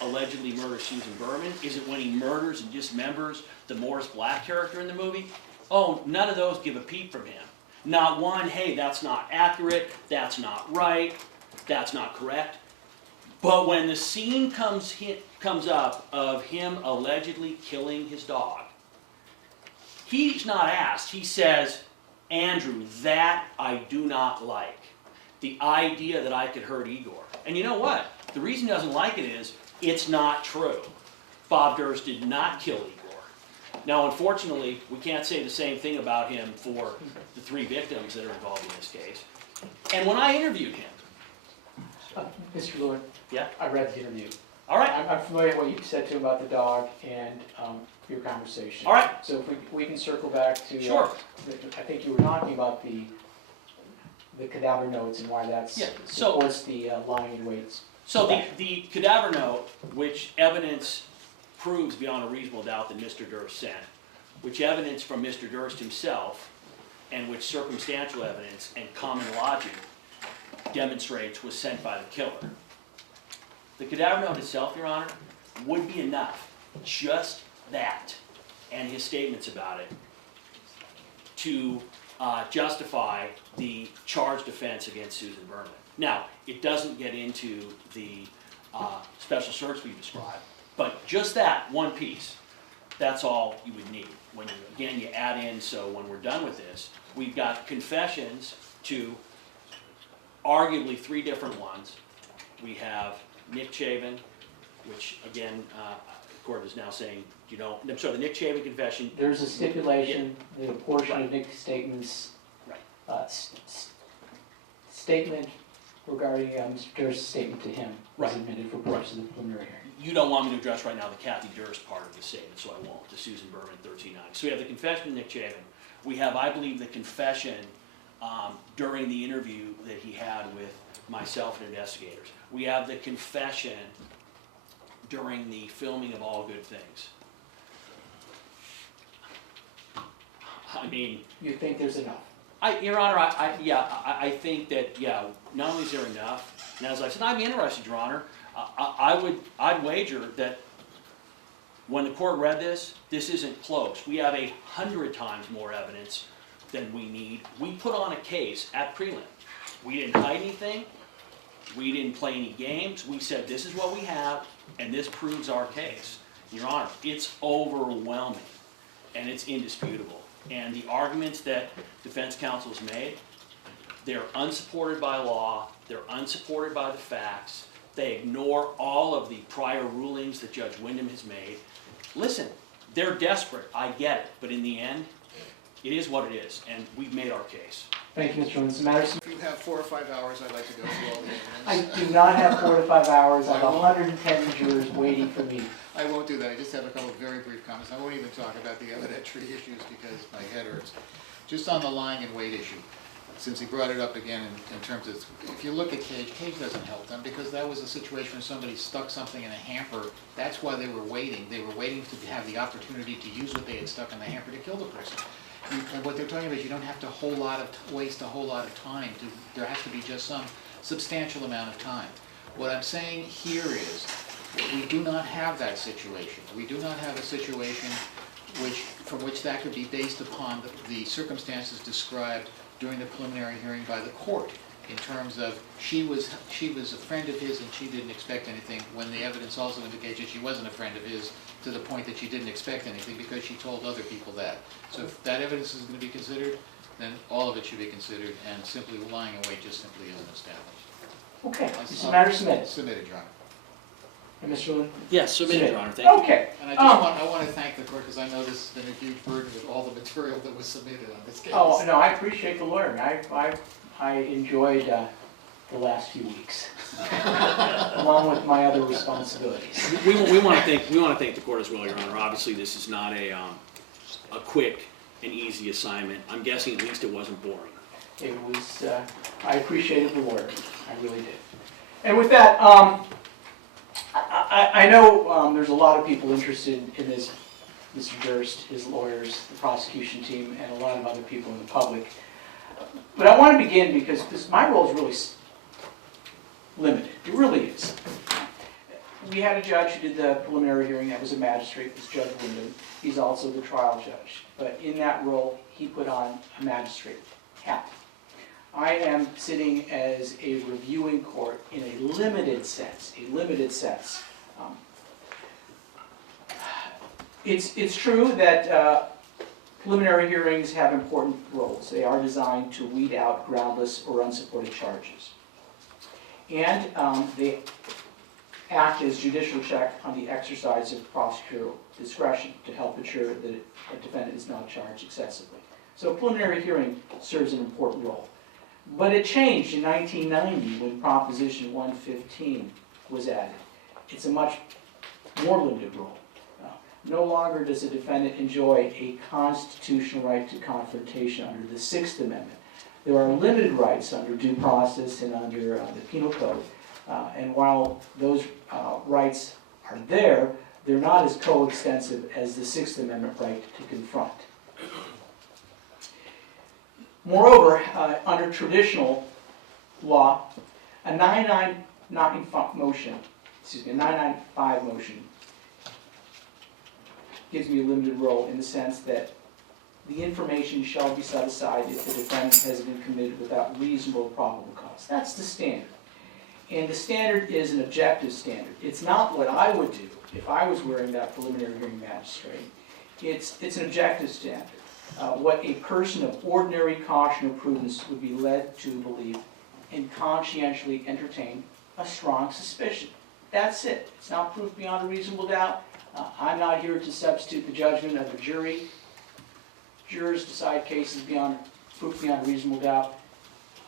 allegedly murder Susan Berman? Is it when he murders and dismembers the Morris Black character in the movie? Oh, none of those give a peep from him. Not one, hey, that's not accurate, that's not right, that's not correct. But when the scene comes up of him allegedly killing his dog, he's not asked. He says, Andrew, that I do not like. The idea that I could hurt Igor. And you know what? The reason he doesn't like it is, it's not true. Bob Durst did not kill Igor. Now, unfortunately, we can't say the same thing about him for the 3 victims that are involved in this case. And when I interviewed him, Mr. Lord? Yeah? I read the interview. All right. I'm familiar with what you said to him about the dog and your conversation. All right. So if we can circle back to, Sure. I think you were talking about the cadaver notes and why that supports the lying in waits. So the cadaver note, which evidence proves beyond a reasonable doubt that Mr. Durst sent, which evidence from Mr. Durst himself, and which circumstantial evidence and common logic demonstrates was sent by the killer. The cadaver note itself, Your Honor, would be enough, just that, and his statements about it, to justify the charged offense against Susan Berman. Now, it doesn't get into the special search we described, but just that one piece, that's all you would need. When you, again, you add in, so when we're done with this, we've got confessions to arguably 3 different ones. We have Nick Chavin, which again, the court is now saying, you know, I'm sorry, the Nick Chavin confession. There's a stipulation that a portion of Nick's statements, statement regarding Mr. Durst's statement to him was admitted for purposes of the preliminary hearing. You don't want me to address right now the Kathy Durst part of the statement, so I won't, the Susan Berman 13-9. So we have the confession to Nick Chavin. We have, I believe, the confession during the interview that he had with myself and investigators. We have the confession during the filming of All Good Things. I mean... You think there's enough? Your Honor, I think that, not only is there enough, and as I said, I'd be interested, Your Honor, I'd wager that when the court read this, this isn't close. We have 100 times more evidence than we need. We put on a case at prelim. We didn't hide anything. We didn't play any games. We said, this is what we have, and this proves our case. Your Honor, it's overwhelming, and it's indisputable. And the arguments that defense counsel's made, they're unsupported by law, they're unsupported by the facts, they ignore all of the prior rulings that Judge Wyndham has made. Listen, they're desperate, I get it, but in the end, it is what it is, and we've made our case. Thank you, Mr. Jones. Matters. If you have 4 or 5 hours, I'd like to go through all the I evidence. do not have 4 to 5 hours. I have 110 jurors waiting for me. I won't do that, I just have a couple of very brief comments. I won't even talk about the evidentiary issues because my head hurts. Just on the lying in wait issue, since he brought it up again in terms of, if you look at Cage doesn't help them because that was a situation where somebody stuck something in a hamper. That's why they were waiting. They were waiting to have the opportunity to use what they had stuck in the hamper to kill the person. And what they're talking about is you don't have to waste a whole lot of time. There has to be just some substantial amount of time. What I'm saying here is we do not have that situation. We do not have a situation from which that could be based upon the circumstances described during the preliminary hearing by the court in terms of she was a friend of his and she didn't expect anything, when the evidence also indicates that she wasn't a friend of his to the point that she didn't expect anything because she told other people that. So if that evidence is going to be considered, then all of it should be considered, and simply lying in wait just simply isn't established. Okay, this matter submitted. Submitted, Your Honor. And Mr. Lynn? Yes, submitted, Your Honor, thank you. Okay. And I want to thank the court because I know this has been a huge burden with all the material that was submitted on this case. Oh, no, I appreciate the lawyering. I enjoyed the last few weeks, along with my other responsibilities. We want to thank the court as well, Your Honor. Obviously, this is not a quick and easy assignment. I'm guessing at least it wasn't boring. It was, I appreciated the lawyering. I really did. And with that, I know there's a lot of people interested in this, Mr. Durst, his lawyers, the prosecution team, and a lot of other people in the public. But I want to begin because my role is really limited. It really is. We had a judge who did the preliminary hearing. That was a magistrate. It was Judge Wyndham. He's also the trial judge. But in that role, he put on a magistrate hat. I am sitting as a reviewing court in a limited sense. It's true that preliminary hearings have important roles. They are designed to weed out groundless or unsupported charges. And they act as judicial check on the exercise of prosecutorial discretion to help ensure that a defendant is not charged excessively. So a preliminary hearing serves an important role. But it changed in 1990 when Proposition 115 was added. It's a much more limited role. No longer does a defendant enjoy a constitutional right to confrontation under the Sixth Amendment. There are limited rights under due process and under the Penal Code. And while those rights are there, they're not as coextensive as the Sixth Amendment right to confront. Moreover, under traditional law, a 995 motion gives me a limited role in the sense that the information shall be set aside if the defendant has been committed without reasonable probable cause. That's the standard. And the standard is an objective standard. It's not what I would do if I was wearing that preliminary hearing magistrate. It's an objective standard. What a person of ordinary caution or prudence would be led to believe and conscientiously entertain a strong suspicion. That's it. It's not proof beyond a reasonable doubt. I'm not here to substitute the judgment of a jury. Jurors decide cases proof beyond a reasonable doubt.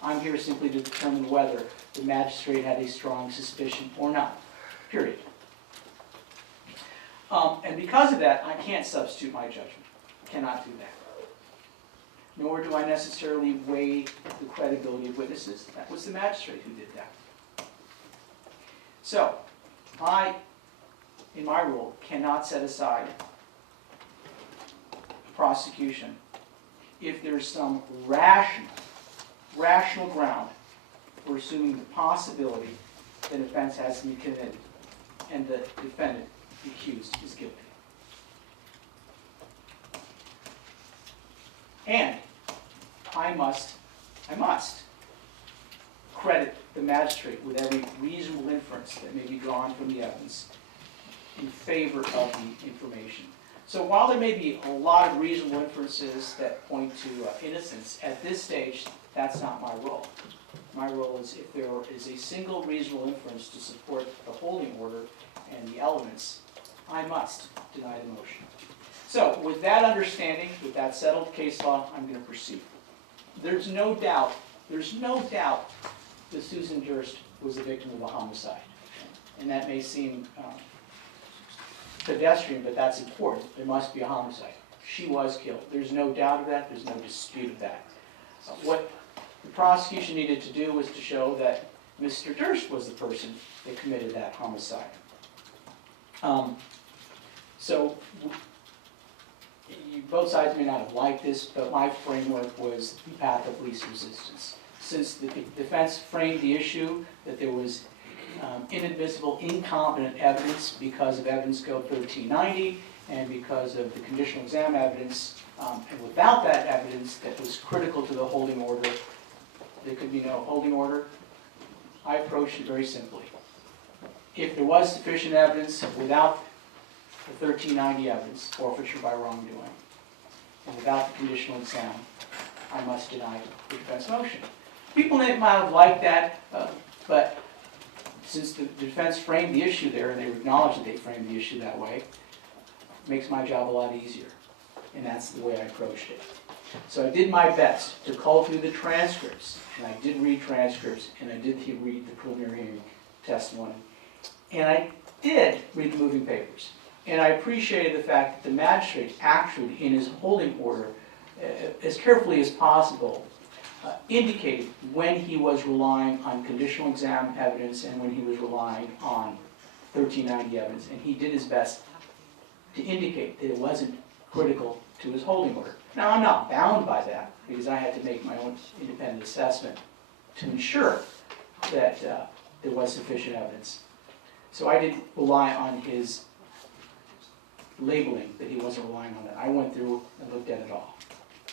I'm here simply to determine whether the magistrate had a strong suspicion or not, period. And because of that, I can't substitute my judgment. I cannot do that. Nor do I necessarily weigh the credibility of witnesses. That was the magistrate who did that. So, I, in my role, cannot set aside prosecution if there's some rational ground for assuming the possibility that an offense has been committed and the defendant, the accused, is guilty. And must credit the magistrate with every reasonable inference that may be drawn from the evidence in favor of the information. So while there may be a lot of reasonable inferences that point to innocence, at this stage, that's not my role. My role is if there is a single reasonable inference to support the holding order and the elements, I must deny the motion. So with that understanding, with that settled case law, I'm going to proceed. There's no doubt that Susan Durst was the victim of a homicide. And that may seem pedestrian, but that's important. There must be a homicide. She was killed. There's no doubt of that. There's no dispute of that. What the prosecution needed to do was to show that Mr. Durst was the person that committed that homicide. Both sides may not have liked this, but my framework was the path of least resistance. Since the defense framed the issue that there was inadmissible, incompetent evidence because of Evidence Code 1390 and because of the conditional exam evidence, and without that evidence that was critical to the holding order, there could be no holding order. I approached it very simply. If there was sufficient evidence without the 1390 evidence, forfeiture by wrongdoing, and without the conditional exam, I must deny the defense motion. People might have liked that, but since the defense framed the issue there, and they acknowledged that they framed the issue that way, it makes my job a lot easier. And that's the way I approached it. So I did my best to cull through the transcripts, and I did read transcripts, and I did read the preliminary hearing testimony, and I did read the moving papers. And I appreciated the fact that the magistrate actually, in his holding order, as carefully as possible, indicated when he was relying on conditional exam evidence and when he was relying on 1390 evidence. And he did his best to indicate that it wasn't critical to his holding order. Now, I'm not bound by that because I had to make my own independent assessment to ensure that there was sufficient evidence. So I didn't rely on his labeling that he wasn't relying on that. I went through and looked at it all.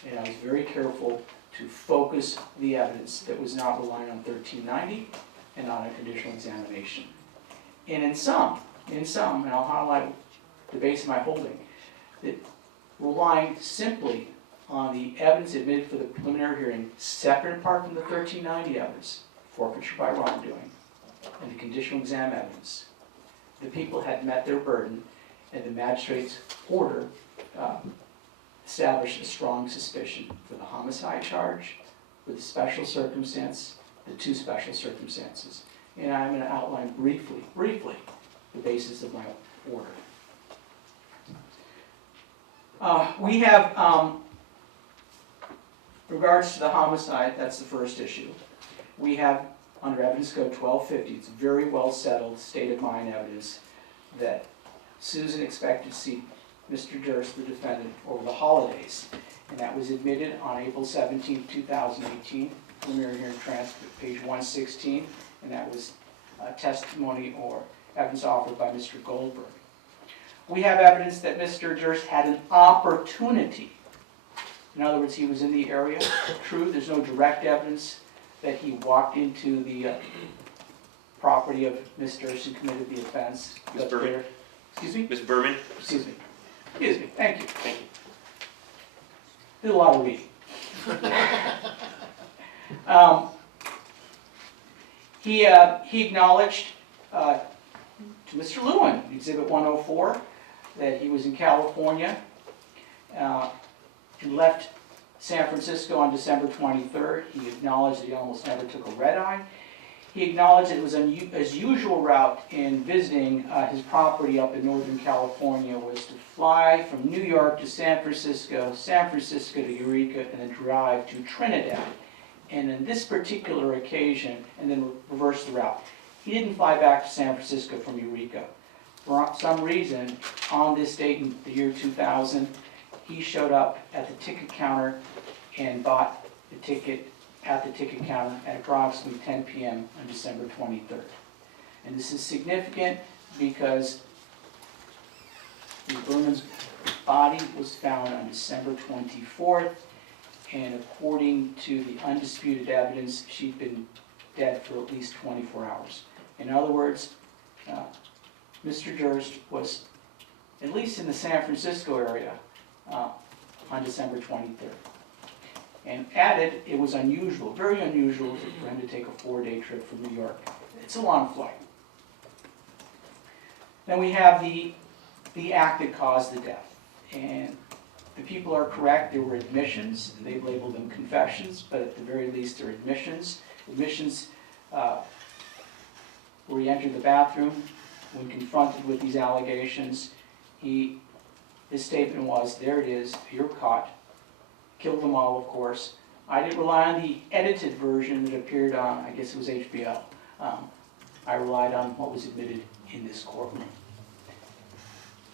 And I was very careful to focus the evidence that was not relying on 1390 and not on conditional examination. And in some, and I'll highlight the base of my holding, that relying simply on the evidence admitted for the preliminary hearing, separate and apart from the 1390 evidence, forfeiture by wrongdoing, and the conditional exam evidence, the people had met their burden, and the magistrate's order established a strong suspicion for the homicide charge, with the special circumstance, the two special circumstances. And I'm going to outline briefly, the basis of my order. We have, regards to the homicide, that's the first issue. We have, under Evidence Code 1250, it's very well settled state of mind evidence that Susan expected to see Mr. Durst, the defendant, over the holidays. And that was admitted on April 17, 2018, preliminary hearing transcript, page 116, and that was testimony or evidence offered by Mr. Goldberg. We have evidence that Mr. Durst had an opportunity. In other words, he was in the area. True, there's no direct evidence that he walked into the property of Ms. Durst and committed the offense. Ms. Berman? Excuse me? Ms. Berman? Excuse me. Excuse me. Thank you. Thank you. Did a lot of reading. He acknowledged to Mr. Lewin, Exhibit 104, that he was in California and left San Francisco on December 23rd. He acknowledged that he almost never took a red eye. He acknowledged that it was his usual route in visiting his property up in Northern California was to fly from New York to San Francisco to Eureka, and then drive to Trinidad. And in this particular occasion, and then reverse the route. He didn't fly back to San Francisco from Eureka. For some reason, on this date in the year 2000, he showed up at the ticket counter and bought the ticket at the ticket counter at approximately 10 p.m. on December 23rd. And this is significant because Ms. Berman's body was found on December 24th, and according to the undisputed evidence, she'd been dead for at least 24 hours. In other words, Mr. Durst was, at least in the San Francisco area, on December 23rd. And added, it was unusual, very unusual for him to take a 4-day trip from New York. It's a long flight. Then we have the act that caused the death. And the people are correct, there were admissions. They've labeled them confessions, but at the very least they're admissions. Admissions where he entered the bathroom when confronted with these allegations. His statement was, there it is, you're caught. Killed them all, of course. I didn't rely on the edited version that appeared on, I guess it was HBO. I relied on what was admitted in this courtroom.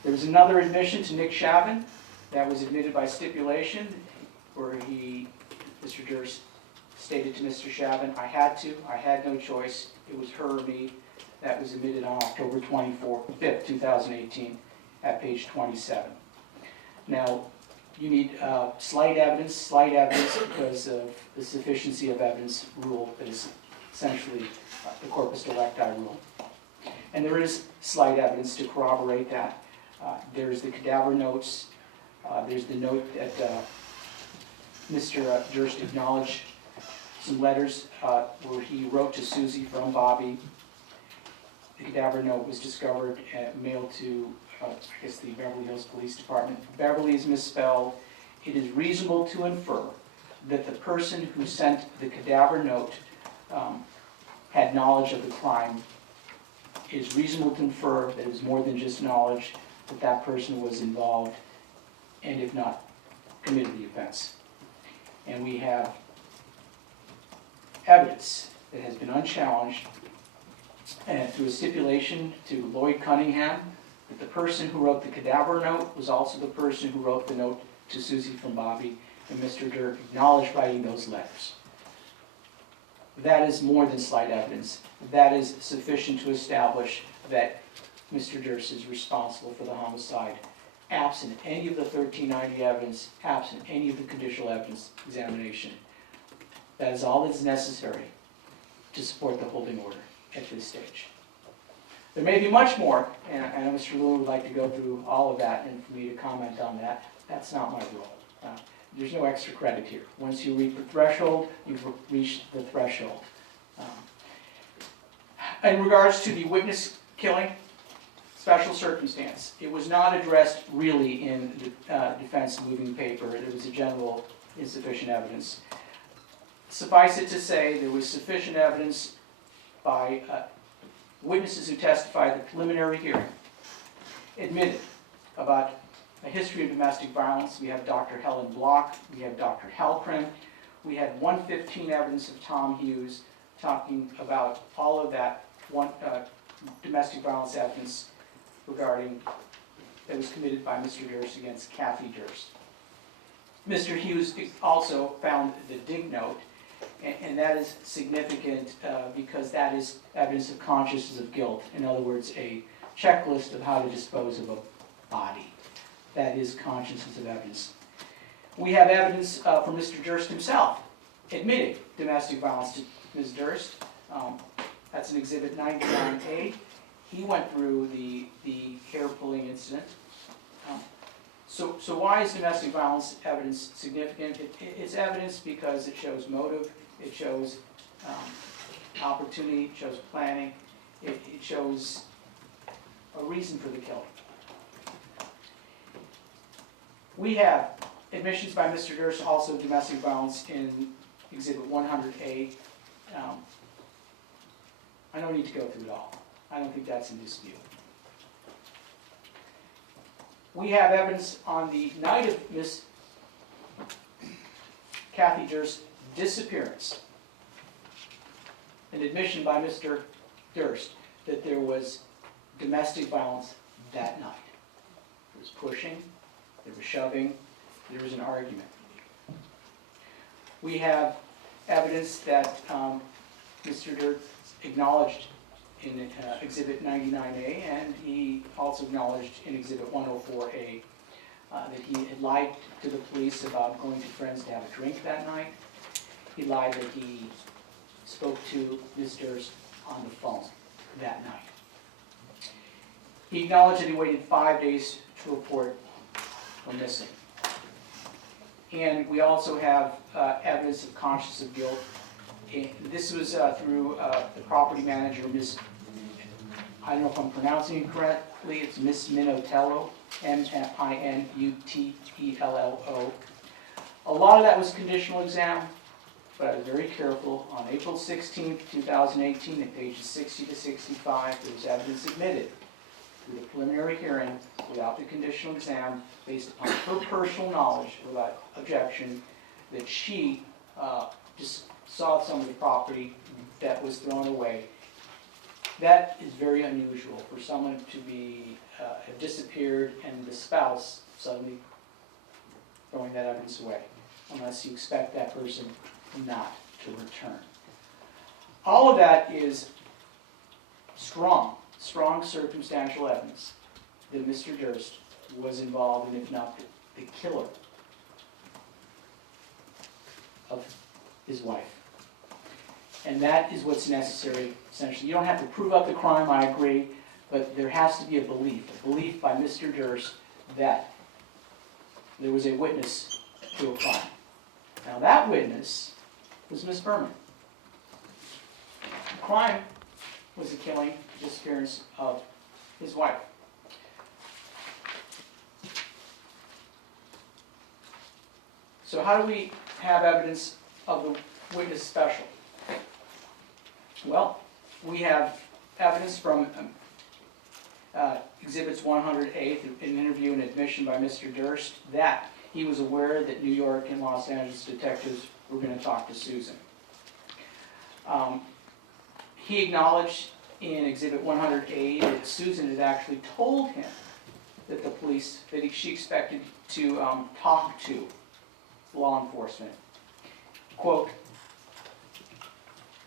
There was another admission to Nick Chavin that was admitted by stipulation, where Mr. Durst stated to Mr. Chavin, I had no choice, it was her or me. That was admitted on October 5th, 2018, at page 27. Now, you need slight evidence because of the sufficiency of evidence rule that is essentially the corpus delicti rule. And there is slight evidence to corroborate that. There's the cadaver notes. There's the note that Mr. Durst acknowledged some letters where he wrote to Susie from Bobby. The cadaver note was discovered and mailed to, I guess, the Beverly Hills Police Department. Beverly is misspelled. It is reasonable to infer that the person who sent the cadaver note had knowledge of the crime. It is reasonable to infer that it was more than just knowledge, that that person was involved, and if not, committed the offense. And we have evidence that has been unchallenged, and through a stipulation to Lloyd Cunningham, that the person who wrote the cadaver note was also the person who wrote the note to Susie from Bobby, and Mr. Durst acknowledged writing those letters. That is more than slight evidence. That is sufficient to establish that Mr. Durst is responsible for the homicide, absent any of the 1390 evidence, absent any of the conditional evidence examination. That is all that is necessary to support the holding order at this stage. There may be much more, and I know Mr. Lewin would like to go through all of that and for me to comment on that. That's not my role. There's no extra credit here. Once you reach the threshold, you've reached the threshold. In regards to the witness killing, special circumstance. It was not addressed really in the defense moving paper. It was a general insufficient evidence. Suffice it to say, there was sufficient evidence by witnesses who testified at the preliminary hearing, admitted about a history of domestic violence. We have Dr. Helen Block, we have Dr. Halprin, we had 115 evidence of Tom Hughes talking about all of that domestic violence evidence regarding that was committed by Mr. Durst against Kathy Durst. Mr. Hughes also found the dig note, and that is significant because that is evidence of consciousness of guilt. In other words, a checklist of how to dispose of a body. That is consciousness of evidence. We have evidence from Mr. Durst himself admitting domestic violence to Ms. Durst. That's in Exhibit 99A. He went through the hair pulling incident. So why is domestic violence evidence significant? It's evidence because it shows motive, it shows opportunity, it shows planning, it shows a reason for the killing. We have admissions by Mr. Durst, also domestic violence in Exhibit 100A. I don't need to go through it all. I don't think that's in dispute. We have evidence on the night of Miss Kathy Durst's disappearance, an admission by Mr. Durst that there was domestic violence that night. There was pushing, there was shoving, there was an argument. We have evidence that Mr. Durst acknowledged in Exhibit 99A, and he also acknowledged in Exhibit 104A that he had lied to the police about going to friends to have a drink that night. He lied that he spoke to Ms. Durst on the phone that night. He acknowledged that he waited 5 days to report her missing. And we also have evidence of consciousness of guilt. This was through the property manager, Ms. I don't know if I'm pronouncing it correctly, it's Miss Minutello, Minutello. A lot of that was conditional exam, but I was very careful. On April 16th, 2018, at pages 60 to 65, there was evidence admitted through the preliminary hearing without the conditional exam, based upon her personal knowledge, without objection, that she just saw some of the property that was thrown away. That is very unusual for someone to be have disappeared and the spouse suddenly throwing that evidence away, unless you expect that person not to return. All of that is strong circumstantial evidence that Mr. Durst was involved in, if not the killer of his wife. And that is what's necessary, essentially. You don't have to prove up the crime, I agree, but there has to be a belief by Mr. Durst that there was a witness to a crime. Now that witness was Miss Berman. The crime was the killing, disappearance of his wife. So how do we have evidence of the witness special? Well, we have evidence from Exhibits 108, an interview and admission by Mr. Durst, that he was aware that New York and Los Angeles detectives were going to talk to Susan. He acknowledged in Exhibit 108 that Susan had actually told him that the police, that she expected to talk to law enforcement. Quote,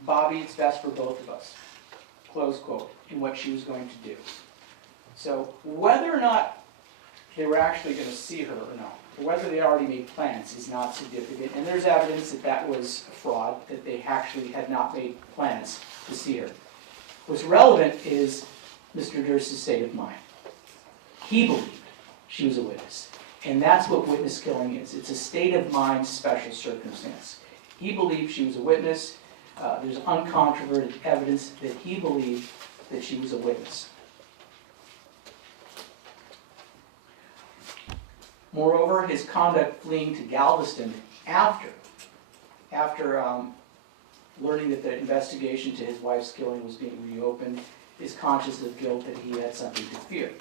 "Bobby, it's best for both of us," close quote, in what she was going to do. So whether or not they were actually going to see her or not, or whether they already made plans, is not significant. And there's evidence that that was a fraud, that they actually had not made plans to see her. What's relevant is Mr. Durst's state of mind. He believed she was a witness. And that's what witness killing is. It's a state of mind special circumstance. He believed she was a witness. There's uncontroverted evidence that he believed that she was a witness. Moreover, his conduct fleeing to Galveston after learning that the investigation to his wife's killing was being reopened, is conscious of guilt that he had something to fear.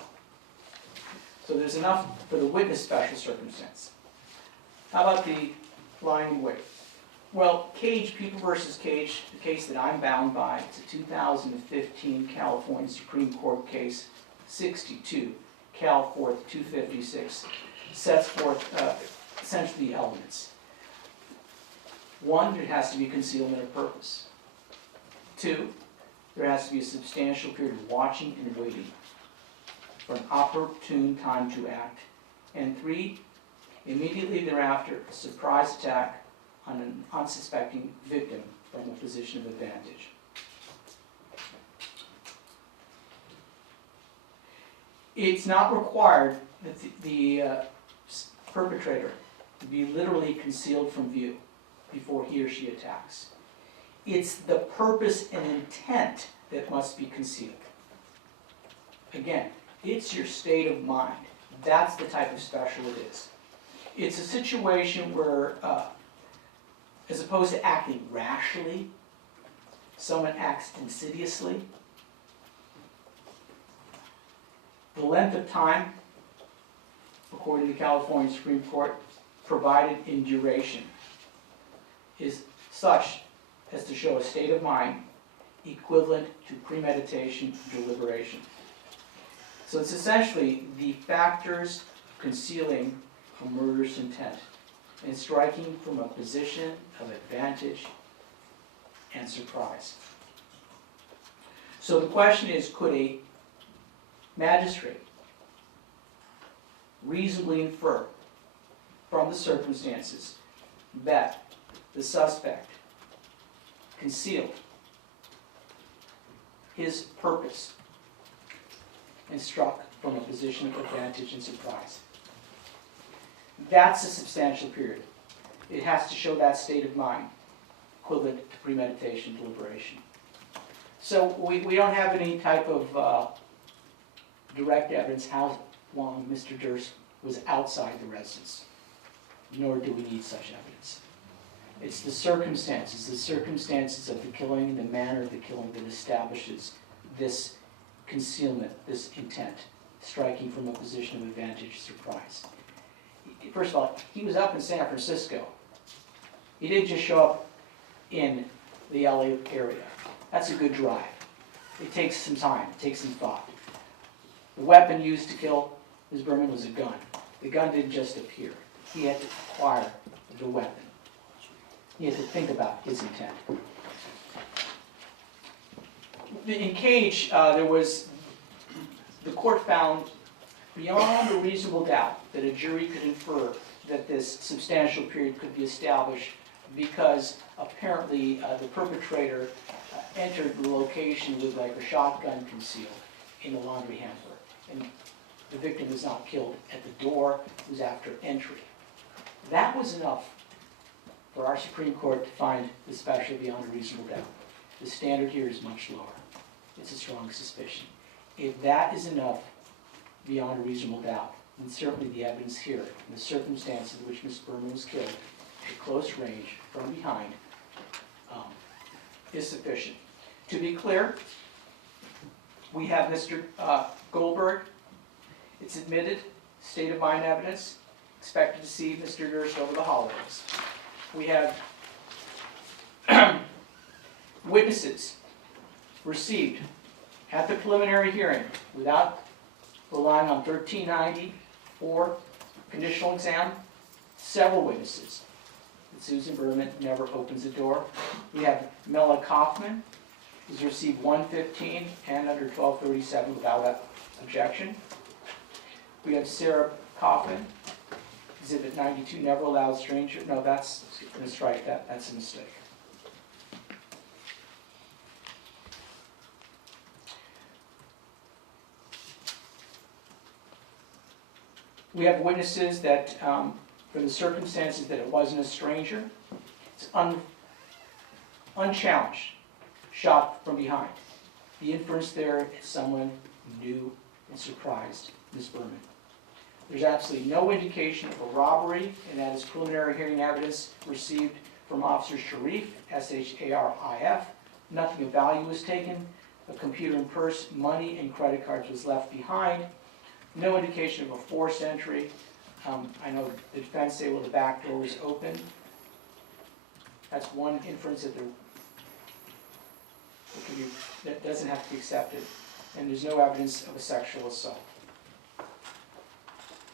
So there's enough for the witness special circumstance. How about the lying away? Well, Cage, People versus Cage, the case that I'm bound by, it's a 2015 California Supreme Court case, 62, Cal 4th, 256, sets forth essentially the elements. One, there has to be concealment of purpose. Two, there has to be a substantial period of watching and waiting for an opportune time to act. And three, immediately thereafter, a surprise attack on an unsuspecting victim from a position of advantage. It's not required that the perpetrator be literally concealed from view before he or she attacks. It's the purpose and intent that must be concealed. Again, it's your state of mind. That's the type of special it is. It's a situation where, as opposed to acting rashly, someone acts insidiously. The length of time, according to the California Supreme Court, provided in duration is such as to show a state of mind equivalent to premeditation and deliberation. So it's essentially the factors concealing a murderous intent and striking from a position of advantage and surprise. So the question is, could a magistrate reasonably infer from the circumstances that the suspect concealed his purpose and struck from a position of advantage and surprise. That's a substantial period. It has to show that state of mind, equivalent to premeditation, deliberation. So we don't have any type of direct evidence how long Mr. Durst was outside the residence, nor do we need such evidence. It's the circumstances of the killing and the manner of the killing that establishes this concealment, this intent, striking from a position of advantage, surprise. First of all, he was up in San Francisco. He didn't just show up in the LA area. That's a good drive. It takes some time, it takes some thought. The weapon used to kill Ms. Berman was a gun. The gun didn't just appear. He had to acquire the weapon. He had to think about his intent. In Cage, the court found beyond a reasonable doubt that a jury could infer that this substantial period could be established because apparently the perpetrator entered the location with like a shotgun concealed in a laundry hamper. And the victim was not killed at the door, it was after entry. That was enough for our Supreme Court to find the special beyond a reasonable doubt. The standard here is much lower. It's a strong suspicion. If that is enough beyond a reasonable doubt, then certainly the evidence here, and the circumstances in which Ms. Berman was killed at close range from behind, is sufficient. To be clear, we have Mr. Goldberg. It's admitted, state of mind evidence, expected to see Mr. Durst over the holidays. We have witnesses received at the preliminary hearing without relying on 1390 or conditional exam, several witnesses. Susan Berman never opens the door. We have Mela Kaufman, who's received 115 and under 1237 without objection. We have Sarah Coffin, Exhibit 92, never allowed stranger. No, that's going to strike that. That's a mistake. We have witnesses that, from the circumstances, that it wasn't a stranger. It's unchallenged, shot from behind. The inference there is someone who knew and surprised Ms. Berman. There's absolutely no indication of a robbery, and that is preliminary hearing evidence received from Officer Sharif, S-H-A-R-I-F. Nothing of value was taken. A computer and purse, money, and credit cards was left behind. No indication of a forced entry. I know the defense say, well, the back door was open. That's one inference that doesn't have to be accepted. And there's no evidence of a sexual assault.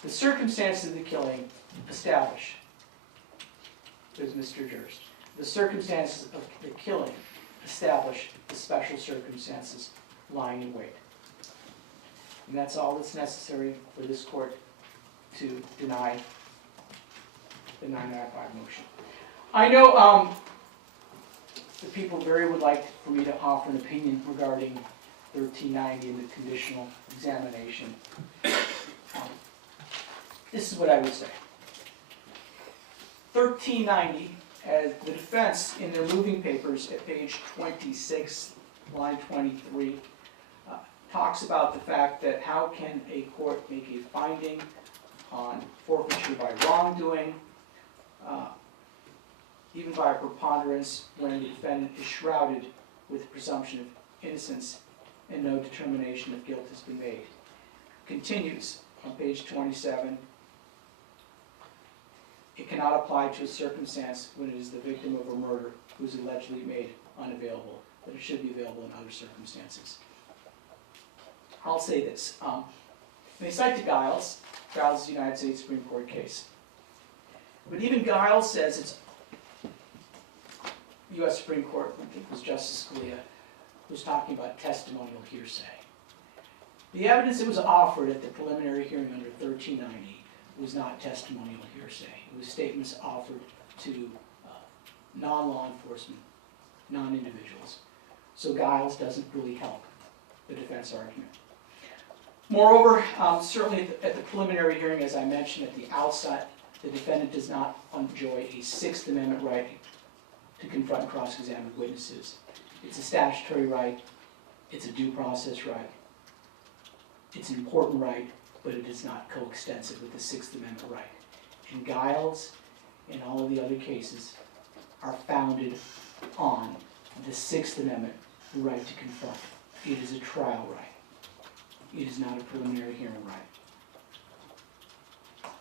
The circumstances of the killing establish there's Mr. Durst. The circumstances of the killing establish the special circumstances lying in wait. And that's all that's necessary for this court to deny the 995 motion. I know the people very would like for me to offer an opinion regarding 1390 and the conditional examination. This is what I would say. 1390, as the defense in their moving papers at page 26, line 23, talks about the fact that how can a court make a finding on forfeiture by wrongdoing, even by a preponderance, when the defendant is shrouded with the presumption of innocence and no determination of guilt has been made. Continues on page 27. It cannot apply to a circumstance when it is the victim of a murder who is allegedly made unavailable, but it should be available in other circumstances. I'll say this. They cite to Giles. Giles is a United States Supreme Court case. But even Giles says it's U.S. Supreme Court, I think it was Justice Scalia, who was talking about testimonial hearsay. The evidence that was offered at the preliminary hearing under 1390 was not testimonial hearsay. It was statements offered to non-law enforcement, non-individuals. So Giles doesn't really help the defense argument. Moreover, certainly at the preliminary hearing, as I mentioned at the outset, the defendant does not enjoy a Sixth Amendment right to confront and cross-examine witnesses. It's a statutory right, it's a due process right, it's an important right, but it is not coextensive with the Sixth Amendment right. And Giles and all of the other cases are founded on the Sixth Amendment right to confront. It is a trial right. It is not a preliminary hearing right.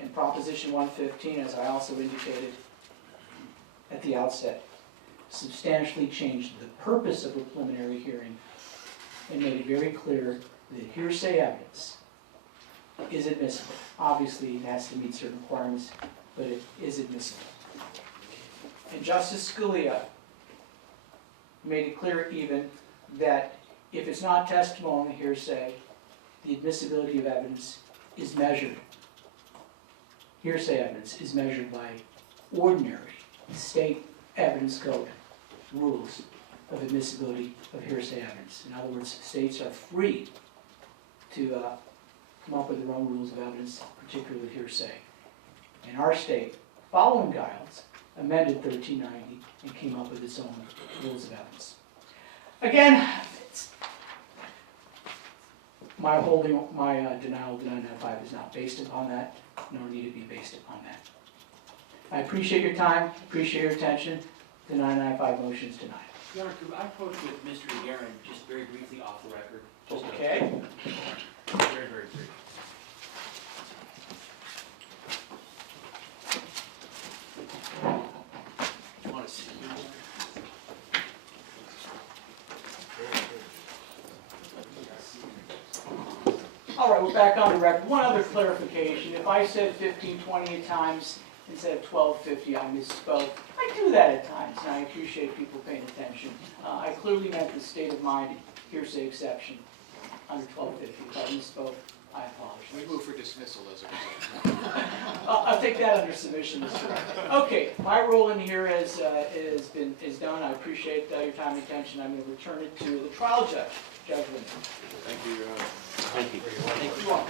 And Proposition 115, as I also indicated at the outset, substantially changed the purpose of a preliminary hearing and made it very clear that hearsay evidence is admissible. Obviously, it has to meet certain requirements, but it is admissible. And Justice Scalia made it clear even that if it's not testimonial hearsay, the admissibility of evidence is measured. Hearsay evidence is measured by ordinary state evidence code rules of admissibility of hearsay evidence. In other words, states are free to come up with their own rules of evidence, particularly hearsay. And our state, following Giles, amended 1390 and came up with its own rules of evidence. Again, my denial of 995 is not based upon that, nor need it be based upon that. I appreciate your time, appreciate your attention. The 995 motion is denied. Your Honor, could I approach with Mr. Guerin just very briefly off the record? Just Okay. Very, very brief. You want to see you? All right, we're back on the record. One other clarification. If I said 1520 at times instead of 1250, I misspoke. I do that at times, and I appreciate people paying attention. I clearly meant the state of mind hearsay exception under 1250. If I misspoke, I apologize. We move for dismissal as a result. I'll take that under submission, Mr. Wright. Okay, my role in here is done. I appreciate your time and attention. I'm going to return it to the trial judge, Judge Winter. Thank you, Your Honor. Thank you. Thank you all.